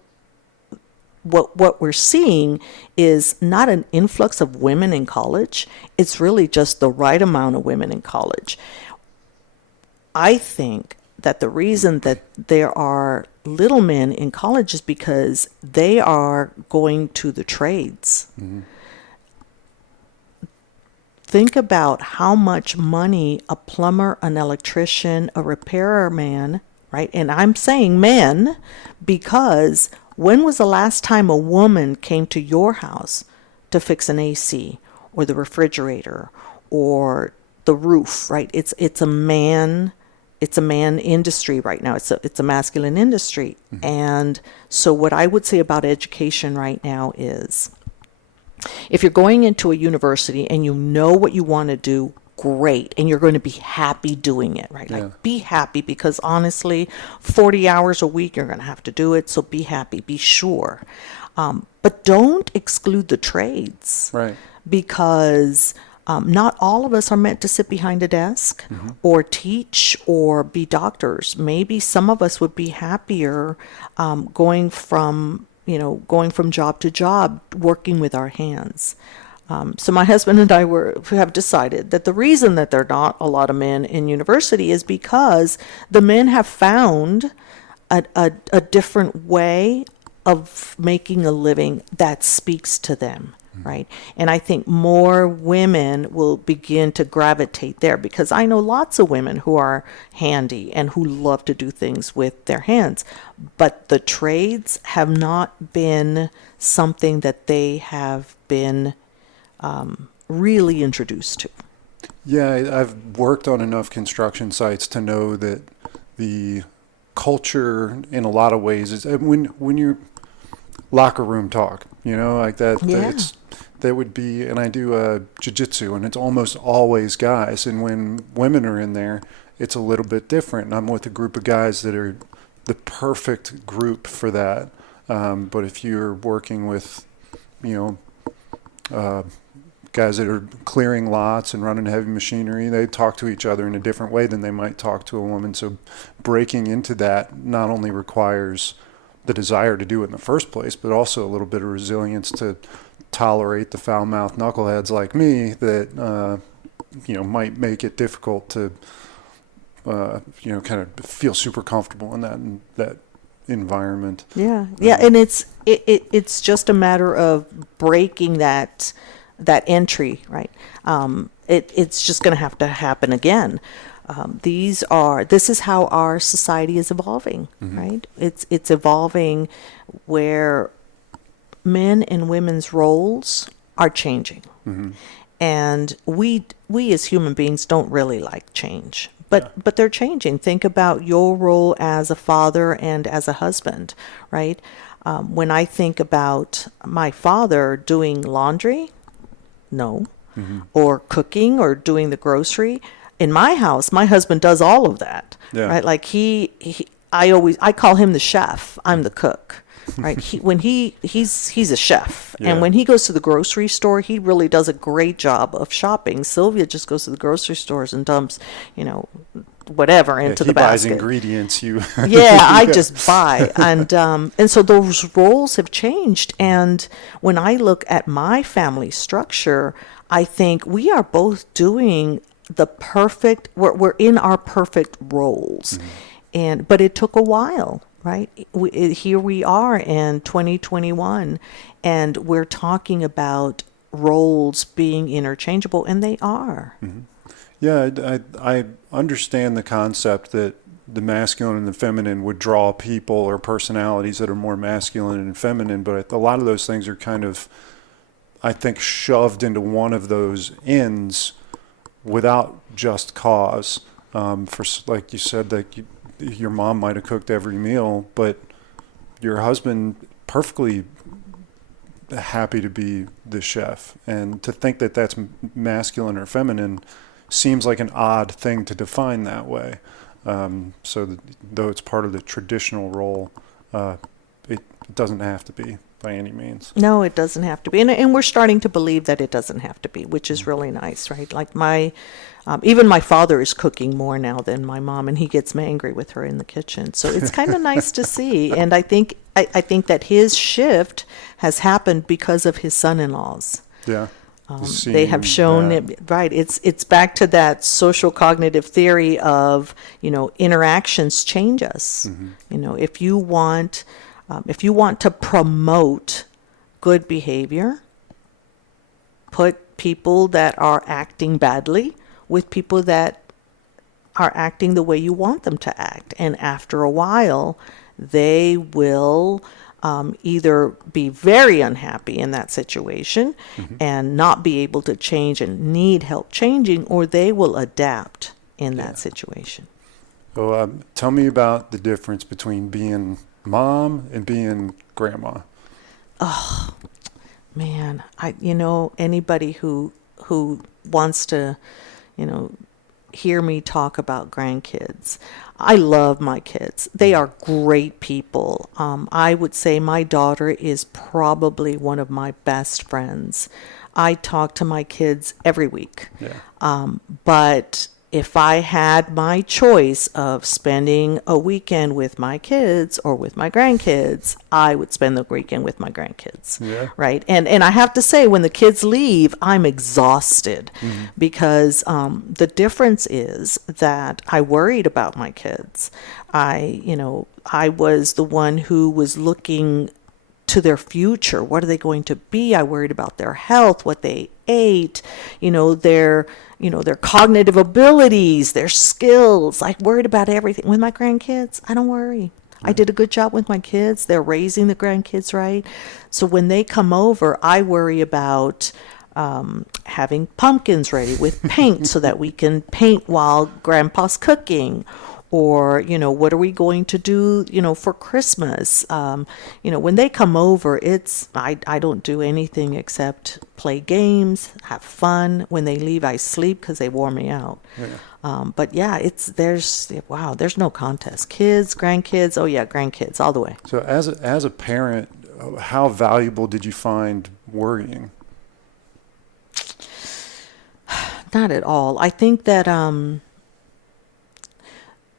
what we're seeing is not an influx of women in college. It's really just the right amount of women in college. I think that the reason that there are little men in college is because they are going to the trades. Mm-hmm. Think about how much money a plumber, an electrician, a repairman, right? And I'm saying men because when was the last time a woman came to your house to fix an AC or the refrigerator or the roof, right? It's a man industry right now. It's a masculine industry. Mm-hmm. And so what I would say about education right now is if you're going into a university and you know what you want to do, great, and you're going to be happy doing it, right? Like be happy, because honestly 40 hours a week you're going to have to do it, so be happy, be sure, but don't exclude the trades, right? Because not all of us are meant to sit behind a desk or teach or be doctors. Maybe some of us would be happier going from job to job, working with our hands. So my husband and I have decided that the reason that there are not a lot of men in university is because the men have found a different way of making a living that speaks to them, right? And I think more women will begin to gravitate there, because I know lots of women who are handy and who love to do things with their hands, but the trades have not been something that they have been really introduced to. Yeah, I've worked on enough construction sites to know that the culture in a lot of ways is when you're locker room talk, like that. Yeah. That would be, and I do jiu-jitsu, and it's almost always guys. And when women are in there, it's a little bit different. And I'm with a group of guys that are the perfect group for that. But if you're working with, guys that are clearing lots and running heavy machinery, they talk to each other in a different way than they might talk to a woman. So breaking into that not only requires the desire to do it in the first place, but also a little bit of resilience to tolerate the foul-mouthed knuckleheads like me that, might make it difficult to, kind of feel super comfortable in that environment. Yeah. And it's just a matter of breaking that entry, right? It's just going to have to happen again. This is how our society is evolving, right? It's evolving where men and women's roles are changing. And we as human beings don't really like change, but they're changing. Think about your role as a father and as a husband, right? When I think about my father doing laundry, no, or cooking or doing the grocery. In my house, my husband does all of that, right? Like I call him the chef. I'm the cook, right? He's a chef, and when he goes to the grocery store, he really does a great job of shopping. Sylvia just goes to the grocery stores and dumps, whatever into he the buys basket. ingredients. You Yeah, I just buy. And so those roles have changed. And when I look at my family structure, I think we are both doing the perfect, we're in our perfect roles. But it took a while, right? Here we are in 2021, and we're talking about roles being interchangeable, and they are. Yeah, I understand the concept that the masculine and the feminine would draw people or personalities that are more masculine and feminine, but a lot of those things are kind of, I think, shoved into one of those ends without just cause. Like you said, that your mom might have cooked every meal, but your husband perfectly happy to be the chef. And to think that that's masculine or feminine seems like an odd thing to define that way. Though it's part of the traditional role, it doesn't have to be by any means. No, it doesn't have to be. And we're starting to believe that it doesn't have to be, which is really nice, right? Like even my father is cooking more now than my mom, and he gets angry with her in the kitchen. So it's kind of nice to see. And I think that his shift has happened because of his son-in-laws. Yeah. They have shown it, right. It's back to that social cognitive theory of, interactions change us. If you want to promote good behavior, put people that are acting badly with people that are acting the way you want them to act. And after a while, they will either be very unhappy in that situation and not be able to change and need help changing, or they will adapt in that situation. So tell me about the difference between being mom and being grandma. Oh, man. Anybody who wants to, hear me talk about grandkids. I love my kids. They are great people. I would say my daughter is probably one of my best friends. I talk to my kids every week. Yeah. But if I had my choice of spending a weekend with my kids or with my grandkids, I would spend the weekend with my grandkids. Yeah. Right. And I have to say, when the kids leave, I'm exhausted because the difference is that I worried about my kids. I was the one who was looking to their future. What are they going to be? I worried about their health, what they ate, their cognitive abilities, their skills. I worried about everything. With my grandkids, I don't worry. I did a good job with my kids. They're raising the grandkids right. So when they come over, I worry about having pumpkins ready with paint so that we can paint while Grandpa's cooking. Or, what are we going to do, for Christmas? When they come over, I don't do anything except play games, have fun. When they leave, I sleep because they wore me out. Yeah. But yeah, there's no contest. Kids, grandkids, oh yeah, grandkids, all the way. So as a parent, how valuable did you find worrying? Not at all. I think that,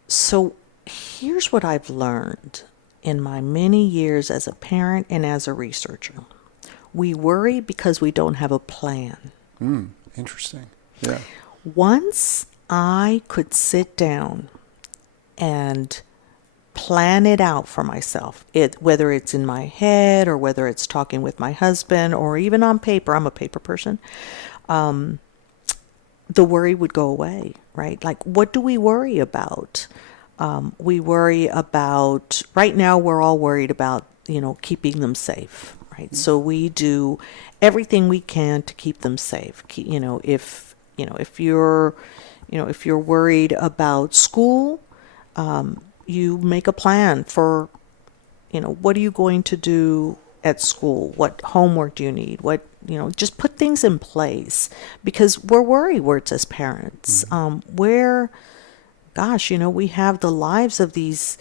so here's what I've learned in my many years as a parent and as a researcher. We worry because we don't have a plan. Interesting. Yeah. Once I could sit down and plan it out for myself, whether it's in my head or whether it's talking with my husband or even on paper, I'm a paper person, the worry would go away, right? Like, what do we worry about? We worry about, right now we're all worried about, keeping them safe, right? So we do everything we can to keep them safe. If you're worried about school, you make a plan for, what are you going to do at school? What homework do you need? Just put things in place because we're worrywart as parents. We have the lives of these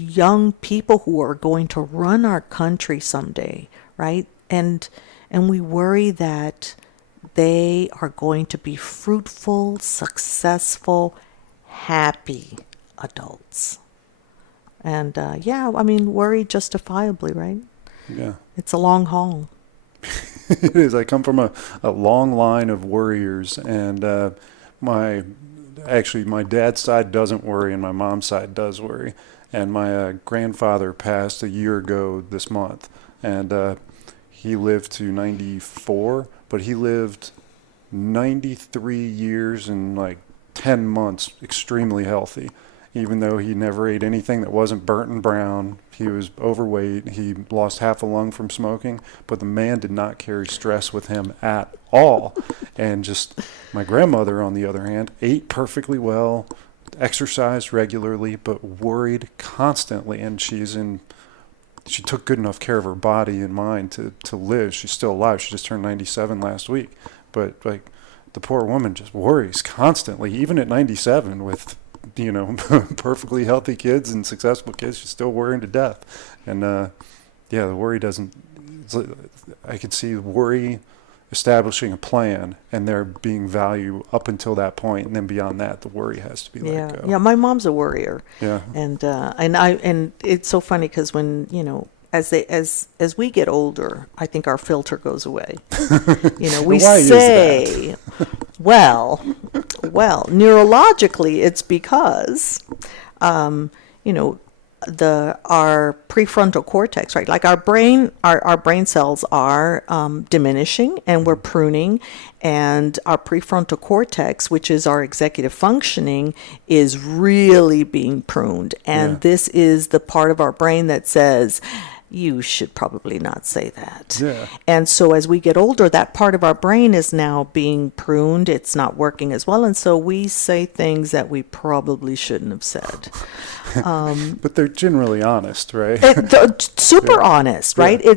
young people who are going to run our country someday, right? And we worry that they are going to be fruitful, successful, happy adults. And yeah, I mean, worry justifiably, right? Yeah. It's a long haul. It is. I come from a long line of worriers, and my dad's side doesn't worry, and my mom's side does worry. And my grandfather passed a year ago this month, and he lived to 94, but he lived 93 years and like 10 months extremely healthy. Even though he never ate anything that wasn't burnt and brown, he was overweight, he lost half a lung from smoking, but the man did not carry stress with him at all. And just my grandmother, on the other hand, ate perfectly well, exercised regularly, but worried constantly. And she took good enough care of her body and mind to live. She's still alive. She just turned 97 last week. But like the poor woman just worries constantly, even at 97 with perfectly healthy kids and successful kids. She's still worrying to death. And yeah, the worry doesn't, I could see worry establishing a plan and there being value up until that point, and then beyond that, the worry has to be let go. Yeah, my mom's a worrier. Yeah. And it's so funny because when, as we get older, I think our filter goes away. We Why is say, well, neurologically, it's because, our prefrontal cortex, right? Like our brain cells are diminishing, and we're pruning, and our prefrontal cortex, which is our executive functioning, is really being pruned. And this is the part of our brain that says, you should probably not say that. Yeah. And so as we get older, that part of our brain is now being pruned. It's not working as well. And so we say things that we probably shouldn't have said. But they're generally honest, right? Super honest, right? Yeah.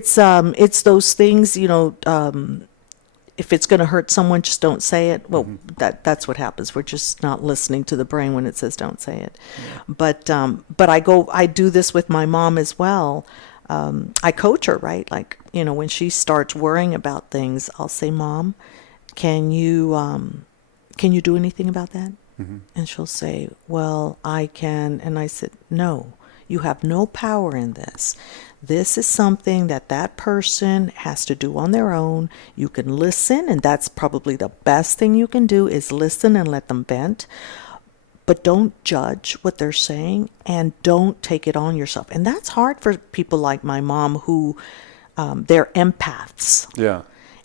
It's those things, if it's going to hurt someone, just don't say it. Well, that's what happens. We're just not listening to the brain when it says don't say it. Yeah. But I do this with my mom as well. I coach her, right? Like, when she starts worrying about things, I'll say, Mom, can you do anything about that? Mm-hmm. And she'll say, well, I can. And I said, no, you have no power in this. This is something that person has to do on their own. You can listen, and that's probably the best thing you can do is listen and let them vent. But don't judge what they're saying, and don't take it on yourself. And that's hard for people like my mom who they're empaths. Yeah.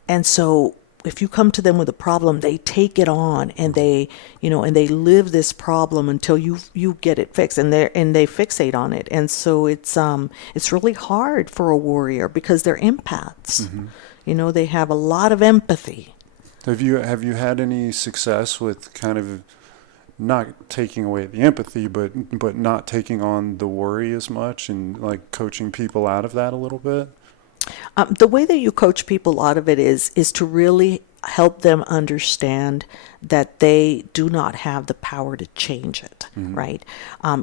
And so if you come to them with a problem, they take it on, and they live this problem until you get it fixed, and they fixate on it. And so it's really hard for a warrior because they're empaths. Mm-hmm. They have a lot of empathy. Have you had any success with kind of not taking away the empathy, but not taking on the worry as much, and like coaching people out of that a little bit? The way that you coach people out of it is to really help them understand that they do not have the power to change it, mm-hmm. right?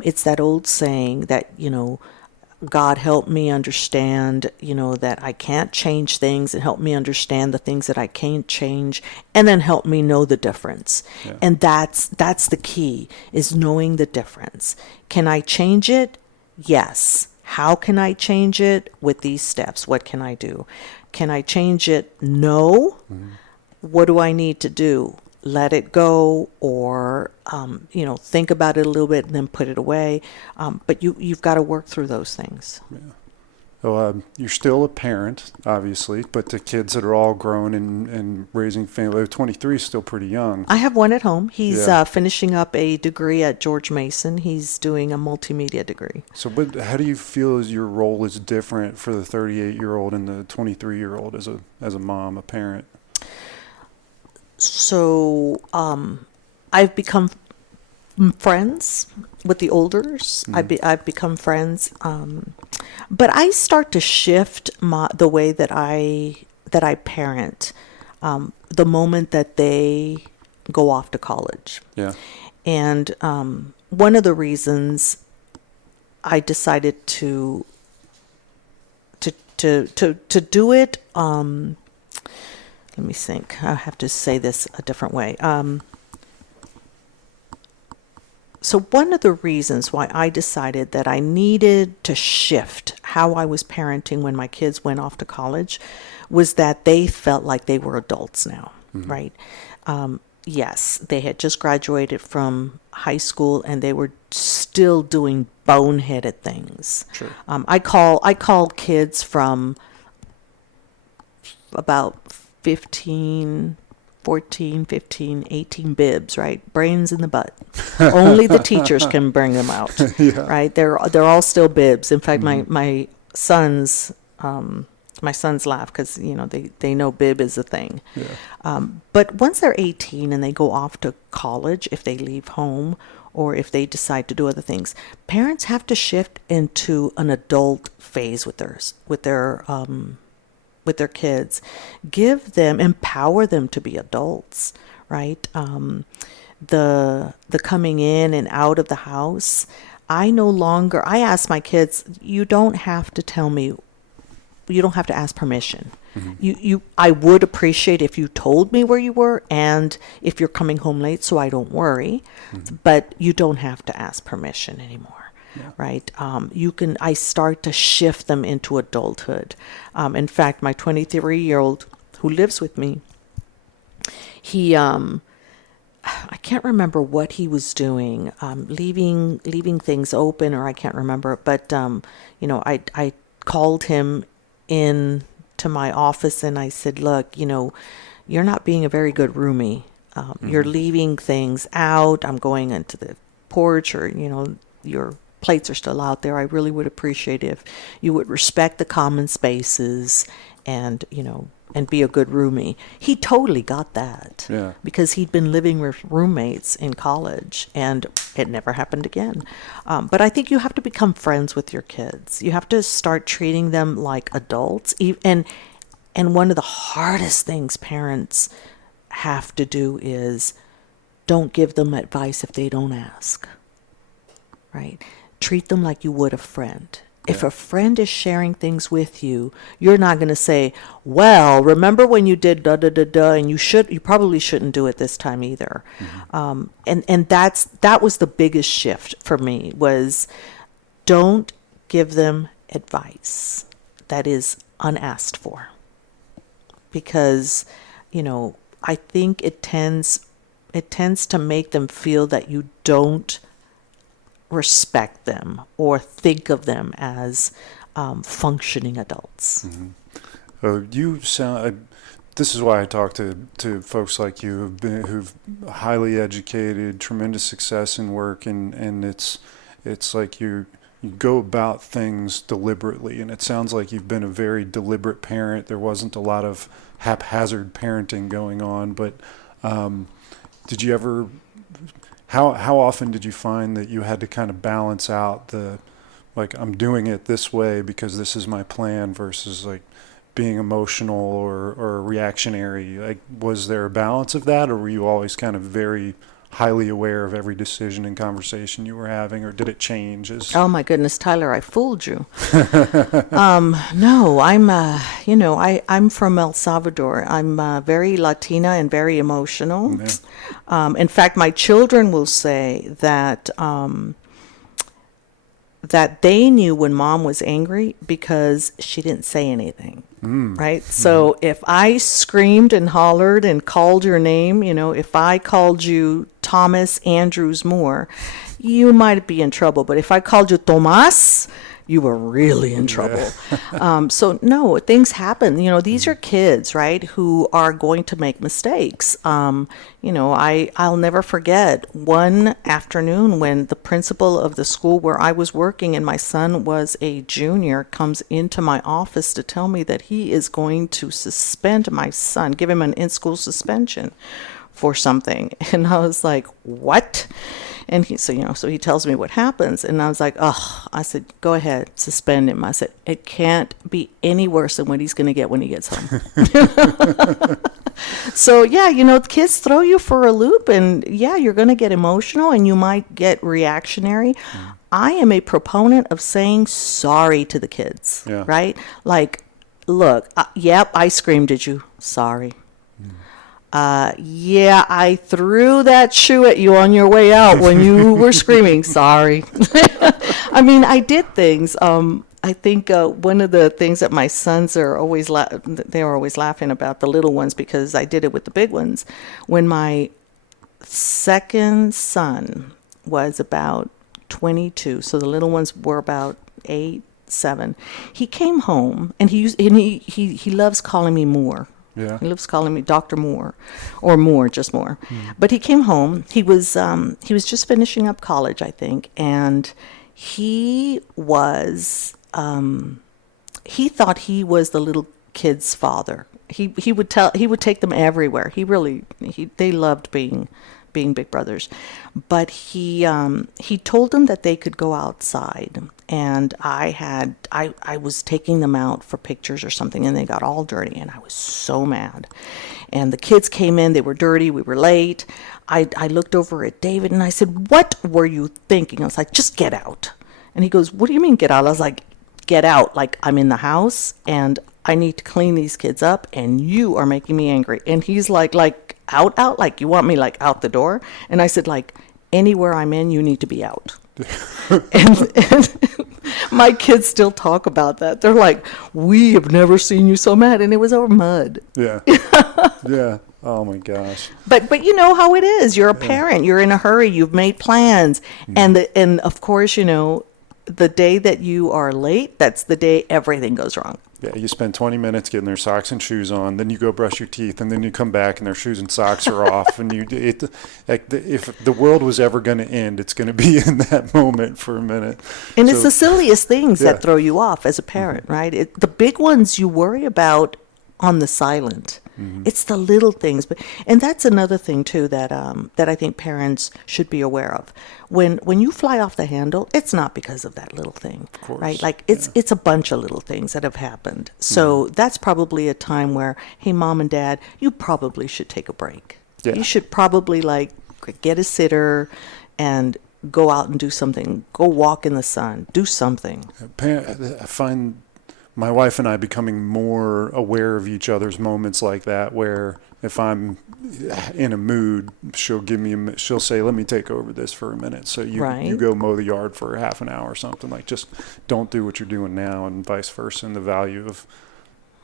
It's that old saying that, God help me understand, that I can't change things, and help me understand the things that I can't change, and then help me know the difference. Yeah. And that's the key, is knowing the difference. Can I change it? Yes. How can I change it? With these steps. What can I do? Can I change it? No. Mm-hmm. What do I need to do? Let it go, or think about it a little bit and then put it away. But you've got to work through those things. Yeah. So you're still a parent, obviously, but the kids that are all grown and raising family. 23 is still pretty young. I have one at home. He's finishing up a degree at George Mason. He's doing a multimedia degree. So, how do you feel as your role is different for the 38-year-old and the 23-year-old as a mom, a parent? So I've become friends with the olders. Mm-hmm. I've become friends, but I start to shift the way that I parent the moment that they go off to college. Yeah, and one of the reasons I decided to do it. Let me think. I have to say this a different way. So one of the reasons why I decided that I needed to shift how I was parenting when my kids went off to college was that they felt like they were adults now, right? Yes, they had just graduated from high school and they were still doing boneheaded things. Sure. I call kids from about 14, 15, 18 bibs, right? Brains in the butt. Only the teachers can bring them out, right? They're all still bibs. In fact, my sons laugh because they know bib is a thing. But once they're 18 and they go off to college, if they leave home or if they decide to do other things, parents have to shift into an adult phase with their kids. Empower them to be adults, right? The coming in and out of the house. I ask my kids, you don't have to tell me. You don't have to ask permission. I would appreciate if you told me where you were and if you're coming home late so I don't worry, but you don't have to ask permission anymore, right? I start to shift them into adulthood. In fact, my 23-year-old who lives with me, he, I can't remember what he was doing, leaving things open, or I can't remember, but, I called him in to my office and I said, look, you're not being a very good roomie. You're leaving things out. I'm going into the porch, or, your plates are still out there. I really would appreciate if you would respect the common spaces and be a good roomie. He totally got that because he'd been living with roommates in college and it never happened again. But I think you have to become friends with your kids. You have to start treating them like adults. And one of the hardest things parents have to do is don't give them advice if they don't ask, right? Treat them like you would a friend. If a friend is sharing things with you, you're not going to say, well, remember when you did da da da da, and you probably shouldn't do it this time either. And that was the biggest shift for me, was don't give them advice that is unasked for. Because, I think it tends to make them feel that you don't respect them or think of them as functioning adults. You sound. This is why I talk to folks like you who've highly educated, tremendous success in work, and it's like you go about things deliberately, and it sounds like you've been a very deliberate parent. There wasn't a lot of haphazard parenting going on, but did you ever? How often did you find that you had to kind of balance out I'm doing it this way because this is my plan versus being emotional or reactionary? Was there a balance of that, or were you always kind of very highly aware of every decision and conversation you were having, or did it change? Oh my goodness, Tyler, I fooled you. No, I'm from El Salvador. I'm very Latina and very emotional. In fact, my children will say that that they knew when mom was angry because she didn't say anything. Right? So if I screamed and hollered and called your name, if I called you Thomas Andrews Moore, you might be in trouble. But if I called you Tomas, you were really in trouble. So no, things happen. These are kids, right, who are going to make mistakes. I'll never forget one afternoon when the principal of the school where I was working and my son was a junior comes into my office to tell me that he is going to suspend my son, give him an in-school suspension for something. And I was like, what? And so he tells me what happens. And I was like, I said, go ahead, suspend him. I said, it can't be any worse than what he's going to get when he gets home. So, kids throw you for a loop, and you're going to get emotional and you might get reactionary. I am a proponent of saying sorry to the kids, right? Look, yep, I screamed at you. Sorry. Yeah, I threw that shoe at you on your way out when you were screaming. Sorry. I mean, I did things. I think one of the things that my sons are always they are always laughing about, the little ones, because I did it with the big ones. When my second son was about 22, so the little ones were about 8, 7. He came home, and he loves calling me Moore. Yeah. He loves calling me Dr. Moore, or Moore, just Moore. But he came home. He was just finishing up college, I think, and he was he thought he was the little kid's father. He would take them everywhere. They loved being big brothers, but he told them that they could go outside, and I was taking them out for pictures or something, and they got all dirty, and I was so mad. And the kids came in, they were dirty, we were late. I looked over at David and I said, "What were you thinking?" I was like, "Just get out." And he goes, "What do you mean get out?" I was like, "Get out, like I'm in the house and I need to clean these kids up and you are making me angry." And he's like out, like you want me like out the door? And I said, like, anywhere I'm in, you need to be out. and my kids still talk about that. They're like, "We have never seen you so mad," and it was over mud. Yeah. Yeah. Oh my gosh. But you know how it is. You're a parent. You're in a hurry. You've made plans, and of course, the day that you are late, that's the day everything goes wrong. Yeah, you spend 20 minutes getting their socks and shoes on, then you go brush your teeth, and then you come back and their shoes and socks are off. And if the world was ever going to end, it's going to be in that moment for a minute. And it's the silliest things Yeah. that throw you off as a parent, right? The big ones you worry about on the silent. It's the little things, and that's another thing too that I think parents should be aware of. When you fly off the handle, it's not because of that little thing, right? Like it's a bunch of little things that have happened. So that's probably a time where, hey, mom and dad, you probably should take a break. Yeah. You should probably get a sitter and go out and do something. Go walk in the sun. Do something. I find my wife and I becoming more aware of each other's moments like that, where if I'm in a mood, she'll say, "Let me take over this for a minute." So you go mow the yard for half an hour or something, like just don't do what you're doing now, and vice versa. And the value of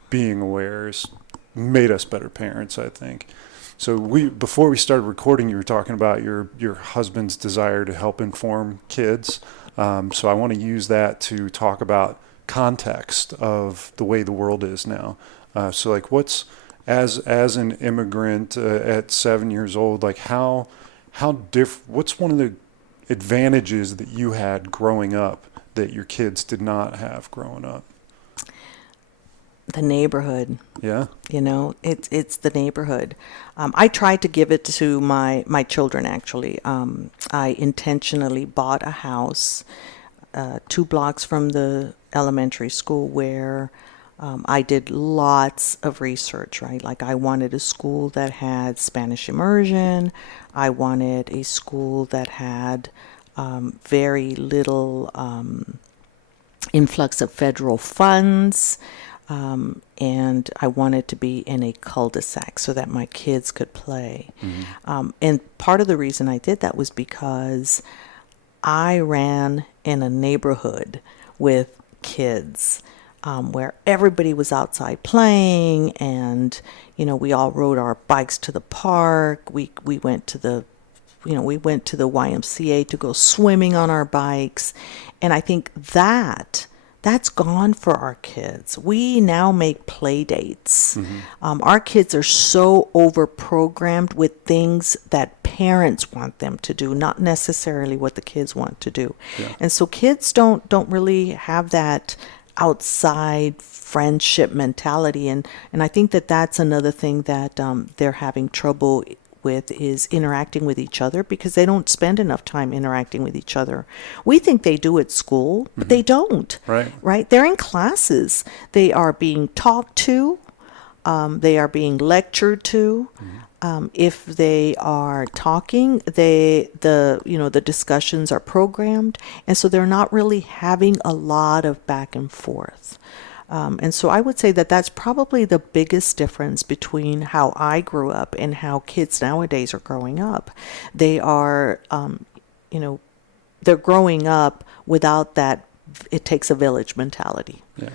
being aware has made us better parents, I think. So before we started recording, you were talking about your husband's desire to help inform kids. So I want to use that to talk about context of the way the world is now. So like what's as an immigrant at 7 years old, like what's one of the advantages that you had growing up that your kids did not have growing up? The neighborhood. Yeah. It's the neighborhood. I tried to give it to my children, actually. I intentionally bought a house 2 blocks from the elementary school where I did lots of research, right? Like I wanted a school that had Spanish immersion. I wanted a school that had very little influx of federal funds. And I wanted to be in a cul-de-sac so that my kids could play. And part of the reason I did that was because I ran in a neighborhood with kids where everybody was outside playing, and we all rode our bikes to the park. We went to the YMCA to go swimming on our bikes, and I think that's gone for our kids. We now make play dates. Our kids are so over-programmed with things that parents want them to do, not necessarily what the kids want to do. Yeah. And so kids don't really have that outside friendship mentality. And I think that's another thing that they're having trouble with, is interacting with each other, because they don't spend enough time interacting with each other. We think they do at school, but they don't. Right? They're in classes. They are being talked to. They are being lectured to. If they are talking, the discussions are programmed, and so they're not really having a lot of back and forth. And so I would say that that's probably the biggest difference between how I grew up and how kids nowadays are growing up. They are, they're growing up without that it takes a village mentality. Yeah.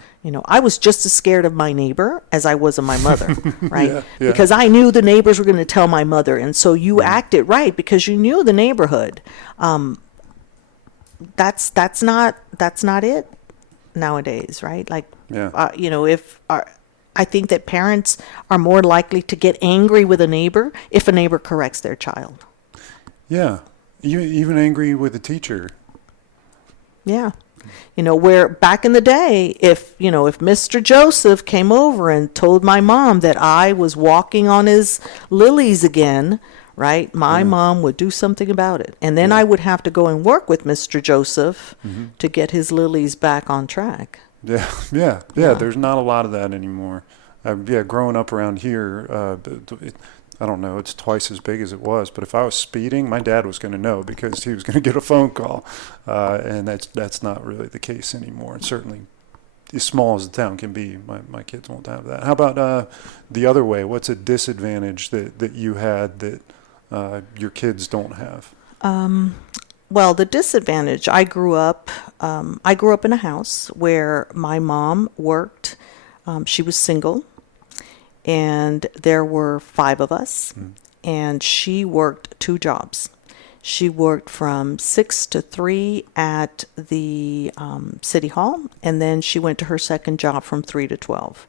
I was just as scared of my neighbor as I was of my mother, right? Yeah. Because I knew the neighbors were going to tell my mother. And so you acted right because you knew the neighborhood. That's not it nowadays, right? Like, Yeah. I think that parents are more likely to get angry with a neighbor if a neighbor corrects their child. Yeah. You even angry with a teacher. Yeah. Where back in the day, if Mr. Joseph came over and told my mom that I was walking on his lilies again, right, my mom would do something about it. And then I would have to go and work with Mr. Joseph to get his lilies back on track. Yeah. There's not a lot of that anymore. Growing up around here, I don't know, it's twice as big as it was. But if I was speeding, my dad was going to know because he was going to get a phone call. And that's not really the case anymore. And certainly, as small as the town can be, my kids won't have that. How about the other way? What's a disadvantage that you had that your kids don't have? Well, the disadvantage, I grew up in a house where my mom worked. She was single, and there were 5 of us, and she worked 2 jobs. She worked from 6 to 3 at the city hall, and then she went to her second job from 3 to 12.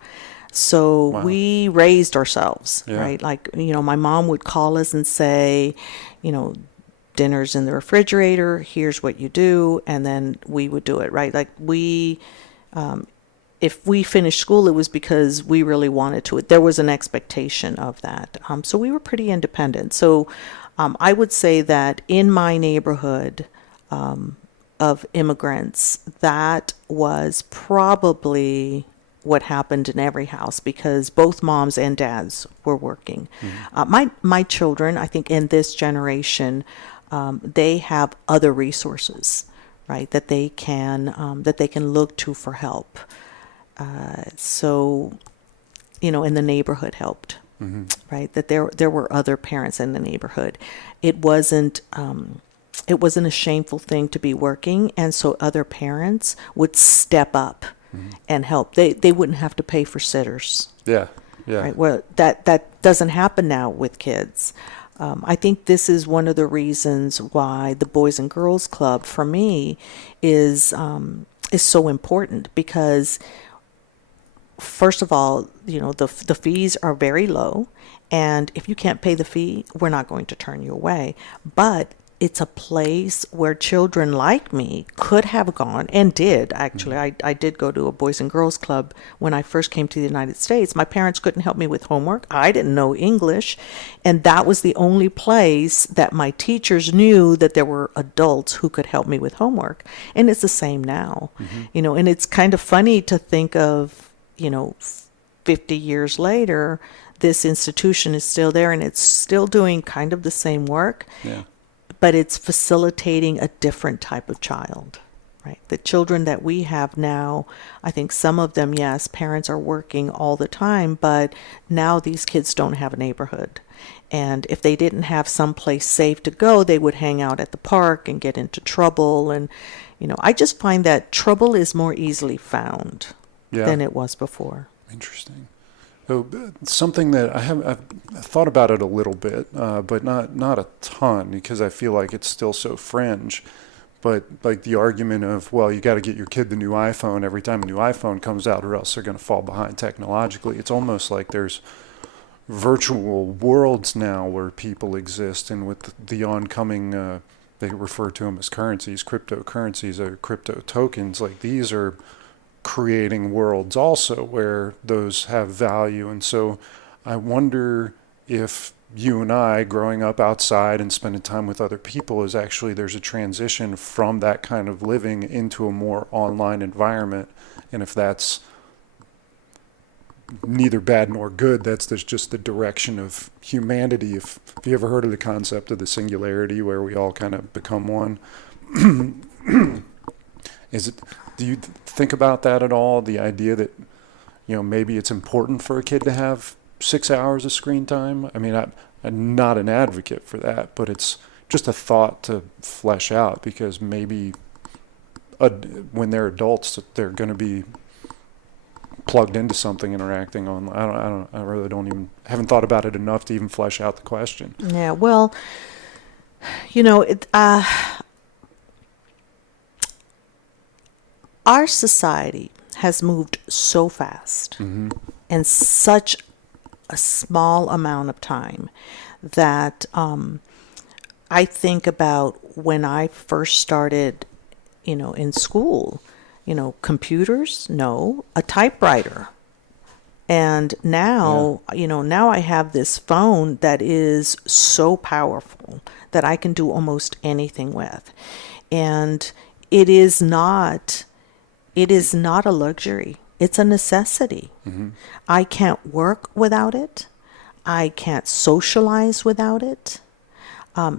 So we raised ourselves, right? Like, my mom would call us and say, dinner's in the refrigerator, here's what you do, and then we would do it, right? Like if we finished school, it was because we really wanted to. There was an expectation of that. So we were pretty independent. So I would say that in my neighborhood of immigrants, that was probably what happened in every house because both moms and dads were working. My children, I think in this generation, they have other resources, right, that they can look to for help. So, in the neighborhood helped, right? That there were other parents in the neighborhood. It wasn't a shameful thing to be working, and so other parents would step up and help. They wouldn't have to pay for sitters. Yeah. Right. Well, that doesn't happen now with kids. I think this is one of the reasons why the Boys and Girls Club for me is so important because, first of all, the fees are very low, and if you can't pay the fee, we're not going to turn you away. But it's a place where children like me could have gone and did. Actually, I did go to a Boys and Girls Club when I first came to the United States. My parents couldn't help me with homework. I didn't know English. And that was the only place that my teachers knew that there were adults who could help me with homework. And it's the same now. And it's kind of funny to think of, 50 years later, this institution is still there and it's still doing kind of the same work. Yeah. But it's facilitating a different type of child, right? The children that we have now, I think some of them, yes, parents are working all the time, but now these kids don't have a neighborhood. And if they didn't have someplace safe to go, they would hang out at the park and get into trouble. And, I just find that trouble is more easily found than it was before. Interesting. So something that I've thought about it a little bit, but not a ton because I feel like it's still so fringe. But like the argument of, well, you got to get your kid the new iPhone every time a new iPhone comes out or else they're going to fall behind technologically. It's almost like there's virtual worlds now where people exist, and with the oncoming, they refer to them as currencies, cryptocurrencies or crypto tokens, like these are creating worlds also where those have value. And so I wonder if you and I growing up outside and spending time with other people is actually there's a transition from that kind of living into a more online environment. And if that's neither bad nor good, there's just the direction of humanity. If you ever heard of the concept of the singularity where we all kind of become one, do you think about that at all? The idea that maybe it's important for a kid to have 6 hours of screen time. I mean, I'm not an advocate for that, but it's just a thought to flesh out, because maybe when they're adults, they're going to be plugged into something, interacting on. I really haven't thought about it enough to even flesh out the question. Yeah, well, our society has moved so fast in such a small amount of time that I think about when I first started, in school, computers, no, a typewriter. And now, now I have this phone that is so powerful that I can do almost anything with. And it is not a luxury. It's a necessity. I can't work without it. I can't socialize without it.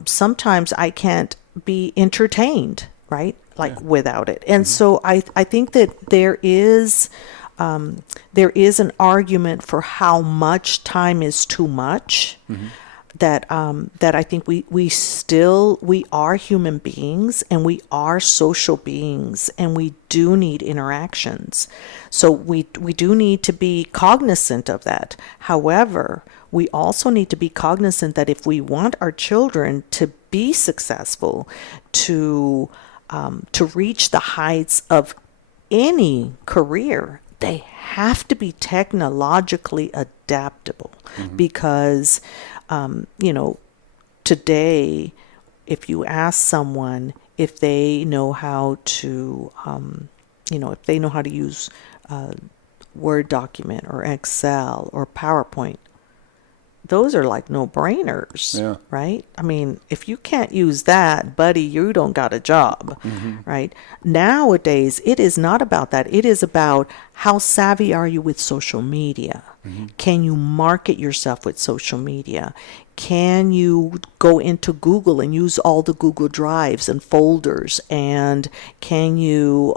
Sometimes I can't be entertained, right? Without it. And so I think that there is an argument for how much time is too much. That I think we are human beings, and we are social beings, and we do need interactions. So we do need to be cognizant of that. However, we also need to be cognizant that if we want our children to be successful, to reach the heights of any career, they have to be technologically adaptable, because today, if you ask someone if they know how to, if they know how to use Word document or Excel or PowerPoint, those are like no-brainers, right? I mean, if you can't use that, buddy, you don't got a job, right? Nowadays, it is not about that. It is about how savvy are you with social media? Can you market yourself with social media? Can you go into Google and use all the Google Drives and folders? And can you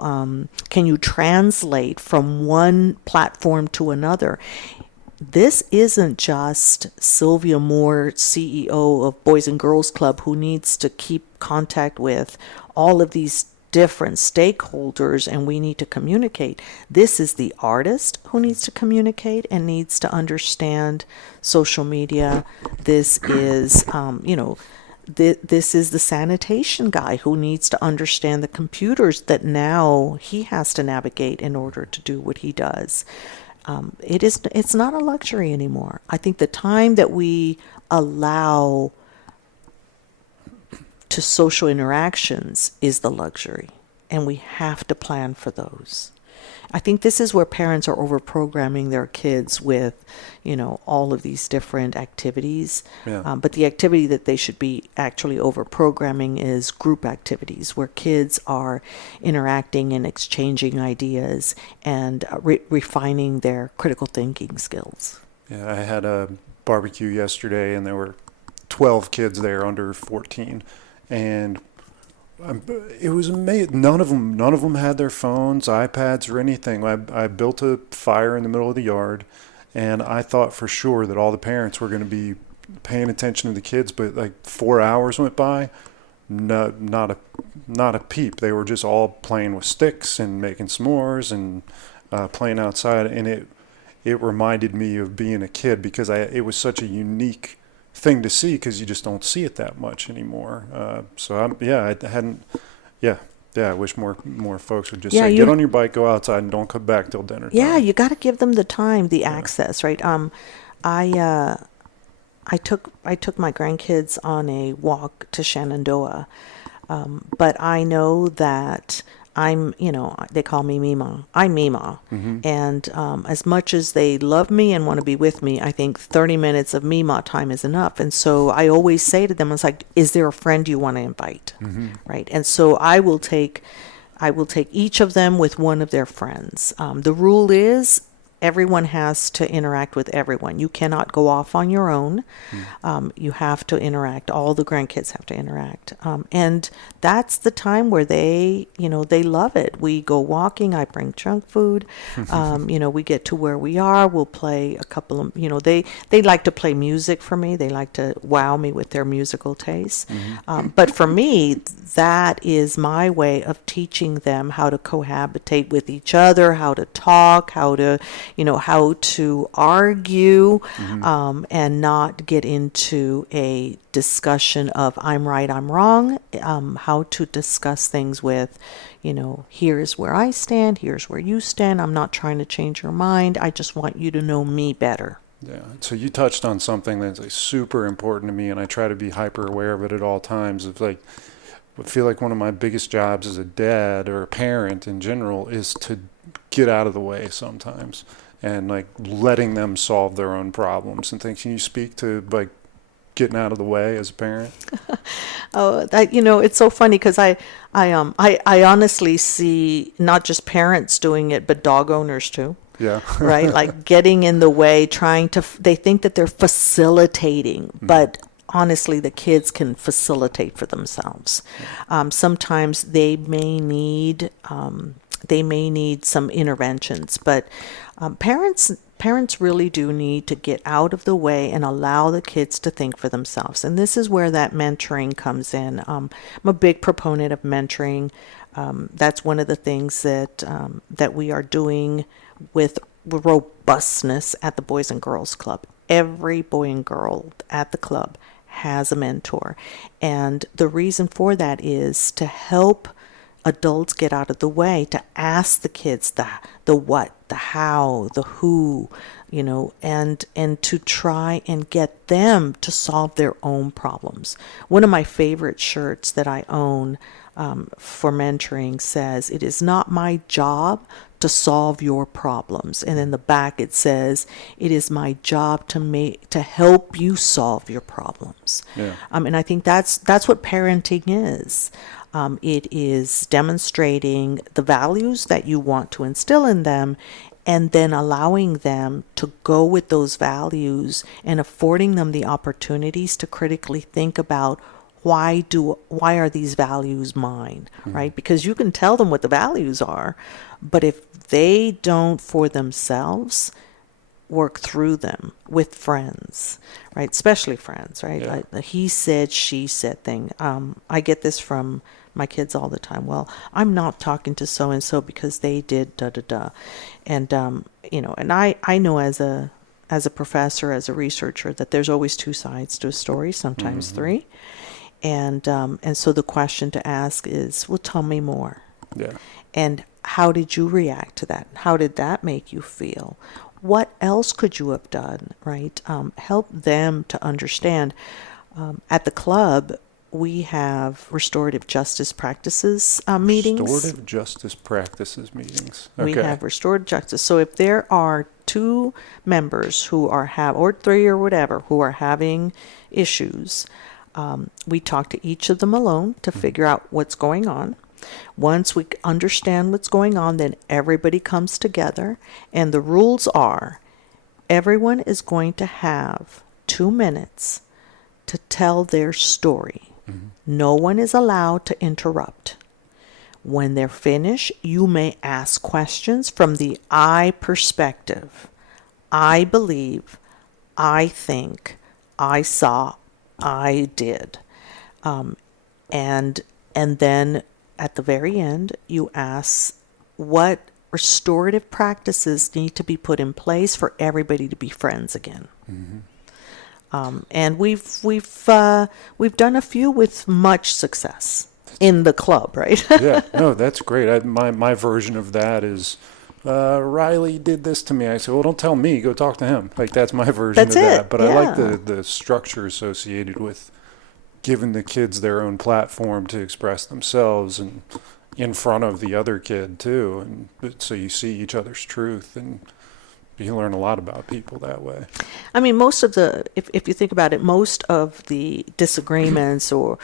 translate from one platform to another? This isn't just Silvia Moore, CEO of Boys and Girls Club, who needs to keep contact with all of these different stakeholders, and we need to communicate. This is the artist who needs to communicate and needs to understand social media. This is, this is the sanitation guy who needs to understand the computers that now he has to navigate in order to do what he does. It's not a luxury anymore. I think the time that we allow to social interactions is the luxury, and we have to plan for those. I think this is where parents are over-programming their kids with, all of these different activities. But the activity that they should be actually over-programming is group activities, where kids are interacting and exchanging ideas and refining their critical thinking skills. Yeah, I had a barbecue yesterday, and there were 12 kids there under 14, and it was amazing. None of them had their phones, iPads, or anything. I built a fire in the middle of the yard, and I thought for sure that all the parents were going to be paying attention to the kids. But like 4 hours went by, not a peep. They were just all playing with sticks and making s'mores and playing outside. And it reminded me of being a kid, because it was such a unique thing to see, because you just don't see it that much anymore. I wish more folks would just say, get on your bike, go outside, and don't come back till dinner time. Yeah, you got to give them the time, the access, right? I took my grandkids on a walk to Shenandoah, but I know that they call me Mima. I'm Mima. And as much as they love me and want to be with me, I think 30 minutes of Mima time is enough. And so I always say to them, it's like, is there a friend you want to invite? Right? And so I will take each of them with one of their friends. The rule is, everyone has to interact with everyone. You cannot go off on your own. You have to interact. All the grandkids have to interact. And that's the time where they love it. We go walking. I bring junk food. We get to where we are. We'll play a couple of, they like to play music for me. They like to wow me with their musical tastes. But for me, that is my way of teaching them how to cohabitate with each other, how to talk, how to argue, and not get into a discussion of I'm right, I'm wrong. How to discuss things with, here's where I stand, here's where you stand. I'm not trying to change your mind. I just want you to know me better. Yeah. So you touched on something that's like super important to me, and I try to be hyper aware of it at all times. It's like, I feel like one of my biggest jobs as a dad or a parent in general is to get out of the way sometimes and like letting them solve their own problems and things. Can you speak to like getting out of the way as a parent? It's so funny because I honestly see not just parents doing it, but dog owners too. Yeah. Right? Like getting in the way, they think that they're facilitating, but honestly, the kids can facilitate for themselves. Sometimes they may need some interventions, but parents really do need to get out of the way and allow the kids to think for themselves. And this is where that mentoring comes in. I'm a big proponent of mentoring. That's one of the things that we are doing with robustness at the Boys and Girls Club. Every boy and girl at the club has a mentor. And the reason for that is to help adults get out of the way, to ask the kids the what, the how, the who, and to try and get them to solve their own problems. One of my favorite shirts that I own for mentoring says, "It is not my job to solve your problems." And in the back it says, "It is my job to help you solve your problems." Yeah. And I think that's what parenting is. It is demonstrating the values that you want to instill in them, and then allowing them to go with those values and affording them the opportunities to critically think about why are these values mine, right? Because you can tell them what the values are, but if they don't for themselves work through them with friends, right? Especially friends, right? Yeah. Like the he said, she said thing. I get this from my kids all the time. Well, I'm not talking to so and so because they did da da da, and and I know as a professor, as a researcher, that there's always two sides to a story, sometimes three. And so the question to ask is, well, tell me more. Yeah. And how did you react to that? How did that make you feel? What else could you have done, right? Help them to understand. At the club, we have restorative justice practices meetings. Restorative justice practices meetings. Okay. We have restorative justice. So if there are two members who are or three or whatever, who are having issues, we talk to each of them alone to figure out what's going on. Once we understand what's going on, then everybody comes together, and the rules are everyone is going to have 2 minutes to tell their story. No one is allowed to interrupt. When they're finished, you may ask questions from the I perspective. I believe, I think, I saw, I did. And then at the very end, you ask what restorative practices need to be put in place for everybody to be friends again. And we've done a few with much success in the club, right? Yeah, no, that's great. My version of that is, Riley did this to me. I said, well, don't tell me, go talk to him. Like, that's my version That's of it, that. But I like yeah. the structure associated with giving the kids their own platform to express themselves and in front of the other kid too. And so you see each other's truth, and you learn a lot about people that way. I mean, if you think about it, most of the disagreements or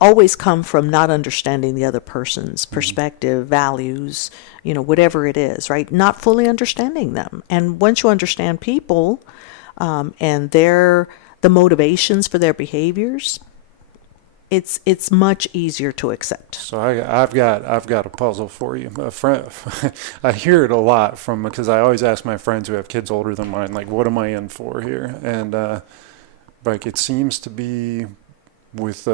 always come from not understanding the other person's perspective, values, whatever it is, right? Not fully understanding them. And once you understand people, and the motivations for their behaviors, it's much easier to accept. So I've got a puzzle for you. A friend, I hear it a lot because I always ask my friends who have kids older than mine, like, what am I in for here? And like, it seems to be with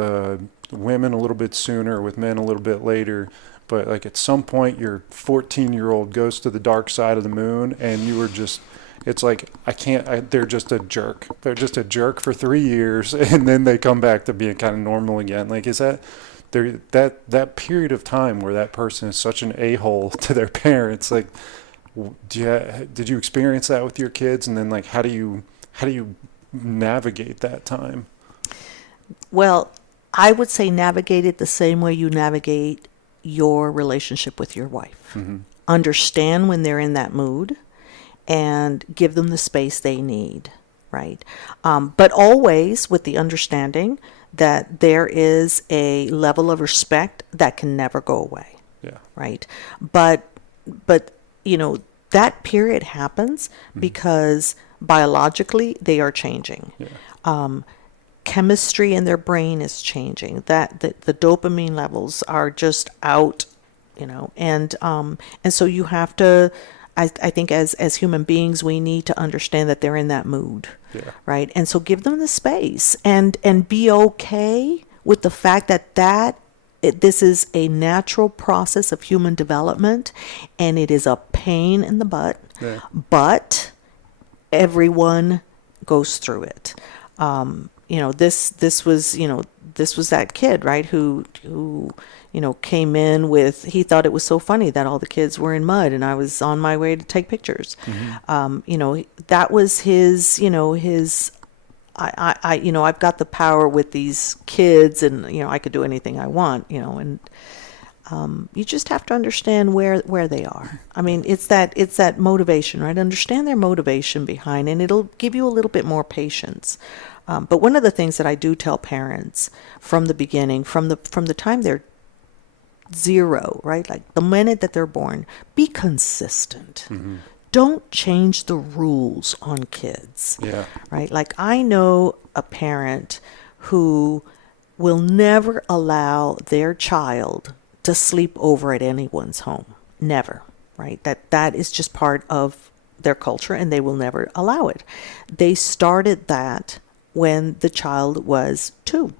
women a little bit sooner, with men a little bit later. But like, at some point, your 14-year-old goes to the dark side of the moon, and you were just. It's like, they're just a jerk. They're just a jerk for 3 years, and then they come back to being kind of normal again. Like, is that that period of time where that person is such an a-hole to their parents? Like, did you experience that with your kids? And then, like, how do you navigate that time? Well, I would say navigate it the same way you navigate your relationship with your wife. Mm-hmm. Understand when they're in that mood, and give them the space they need, right? But always with the understanding that there is a level of respect that can never go away, right? But that period happens because biologically they are changing. Chemistry in their brain is changing. That the dopamine levels are just out, and so you have to. I think as human beings, we need to understand that they're in that mood, right? And so give them the space and be okay with the fact that this is a natural process of human development, and it is a pain in the butt, but everyone goes through it. This was that kid, right, who came in with, he thought it was so funny that all the kids were in mud and I was on my way to take pictures. Mm-hmm. That was his, I've got the power with these kids, and, I could do anything I want, and you just have to understand where they are. I mean, it's that motivation, right? Understand their motivation behind, and it'll give you a little bit more patience. But one of the things that I do tell parents from the beginning, from the time they're 0, right? Like the minute that they're born, be consistent. Mm-hmm. Don't change the rules on kids. Right? Like, I know a parent who will never allow their child to sleep over at anyone's home. Never. Right? That is just part of their culture, and they will never allow it. They started that when the child was 2.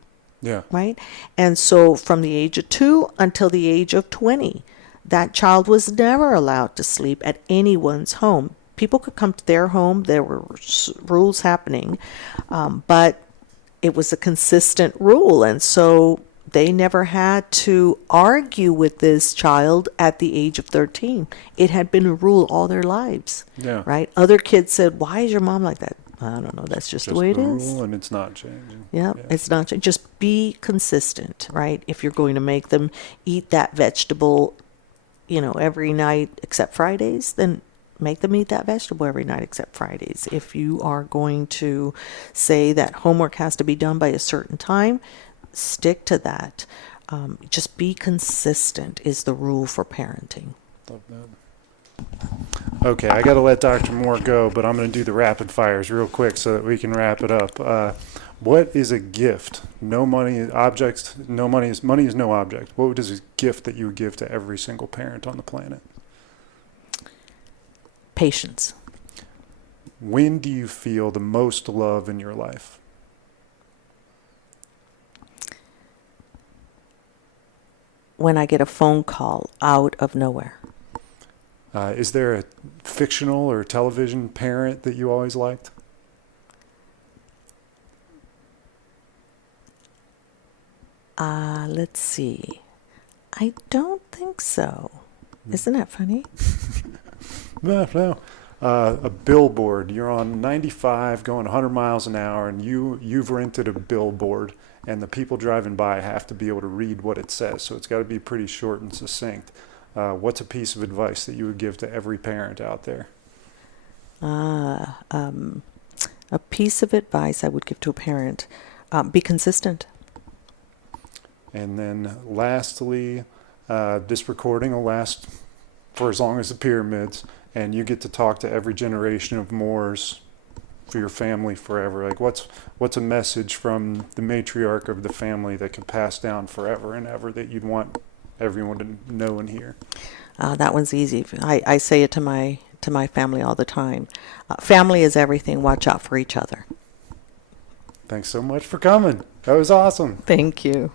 Right? And so from the age of 2 until the age of 20, that child was never allowed to sleep at anyone's home. People could come to their home. There were rules happening, but it was a consistent rule. And so they never had to argue with this child at the age of 13. It had been a rule all their lives. Right? Other kids said, "Why is your mom like that?" I don't know. That's just the way it is. Rule, and it's not changing. It's not. Just be consistent, right? If you're going to make them eat that vegetable, every night except Fridays, then make them eat that vegetable every night except Fridays. If you are going to say that homework has to be done by a certain time, stick to that. Just be consistent is the rule for parenting. Love that. Okay, I got to let Dr. Moore go, but I'm going to do the rapid fires real quick so that we can wrap it up. What is a gift? No money, objects, no money is no object. What is a gift that you would give to every single parent on the planet? Patience. When do you feel the most love in your life? When I get a phone call out of nowhere. Is there a fictional or television parent that you always liked? Let's see. I don't think so. Isn't that funny? No. A billboard. You're on 95 going 100 miles an hour, and you've rented a billboard, and the people driving by have to be able to read what it says. So it's got to be pretty short and succinct. What's a piece of advice that you would give to every parent out there? A piece of advice I would give to a parent, be consistent. And then lastly, this recording will last for as long as the pyramids, and you get to talk to every generation of Moors for your family forever. Like, what's a message from the matriarch of the family that can pass down forever and ever that you'd want everyone to know and hear? That one's easy. I say it to my family all the time. Family is everything. Watch out for each other. Thanks so much for coming. That was awesome. Thank you.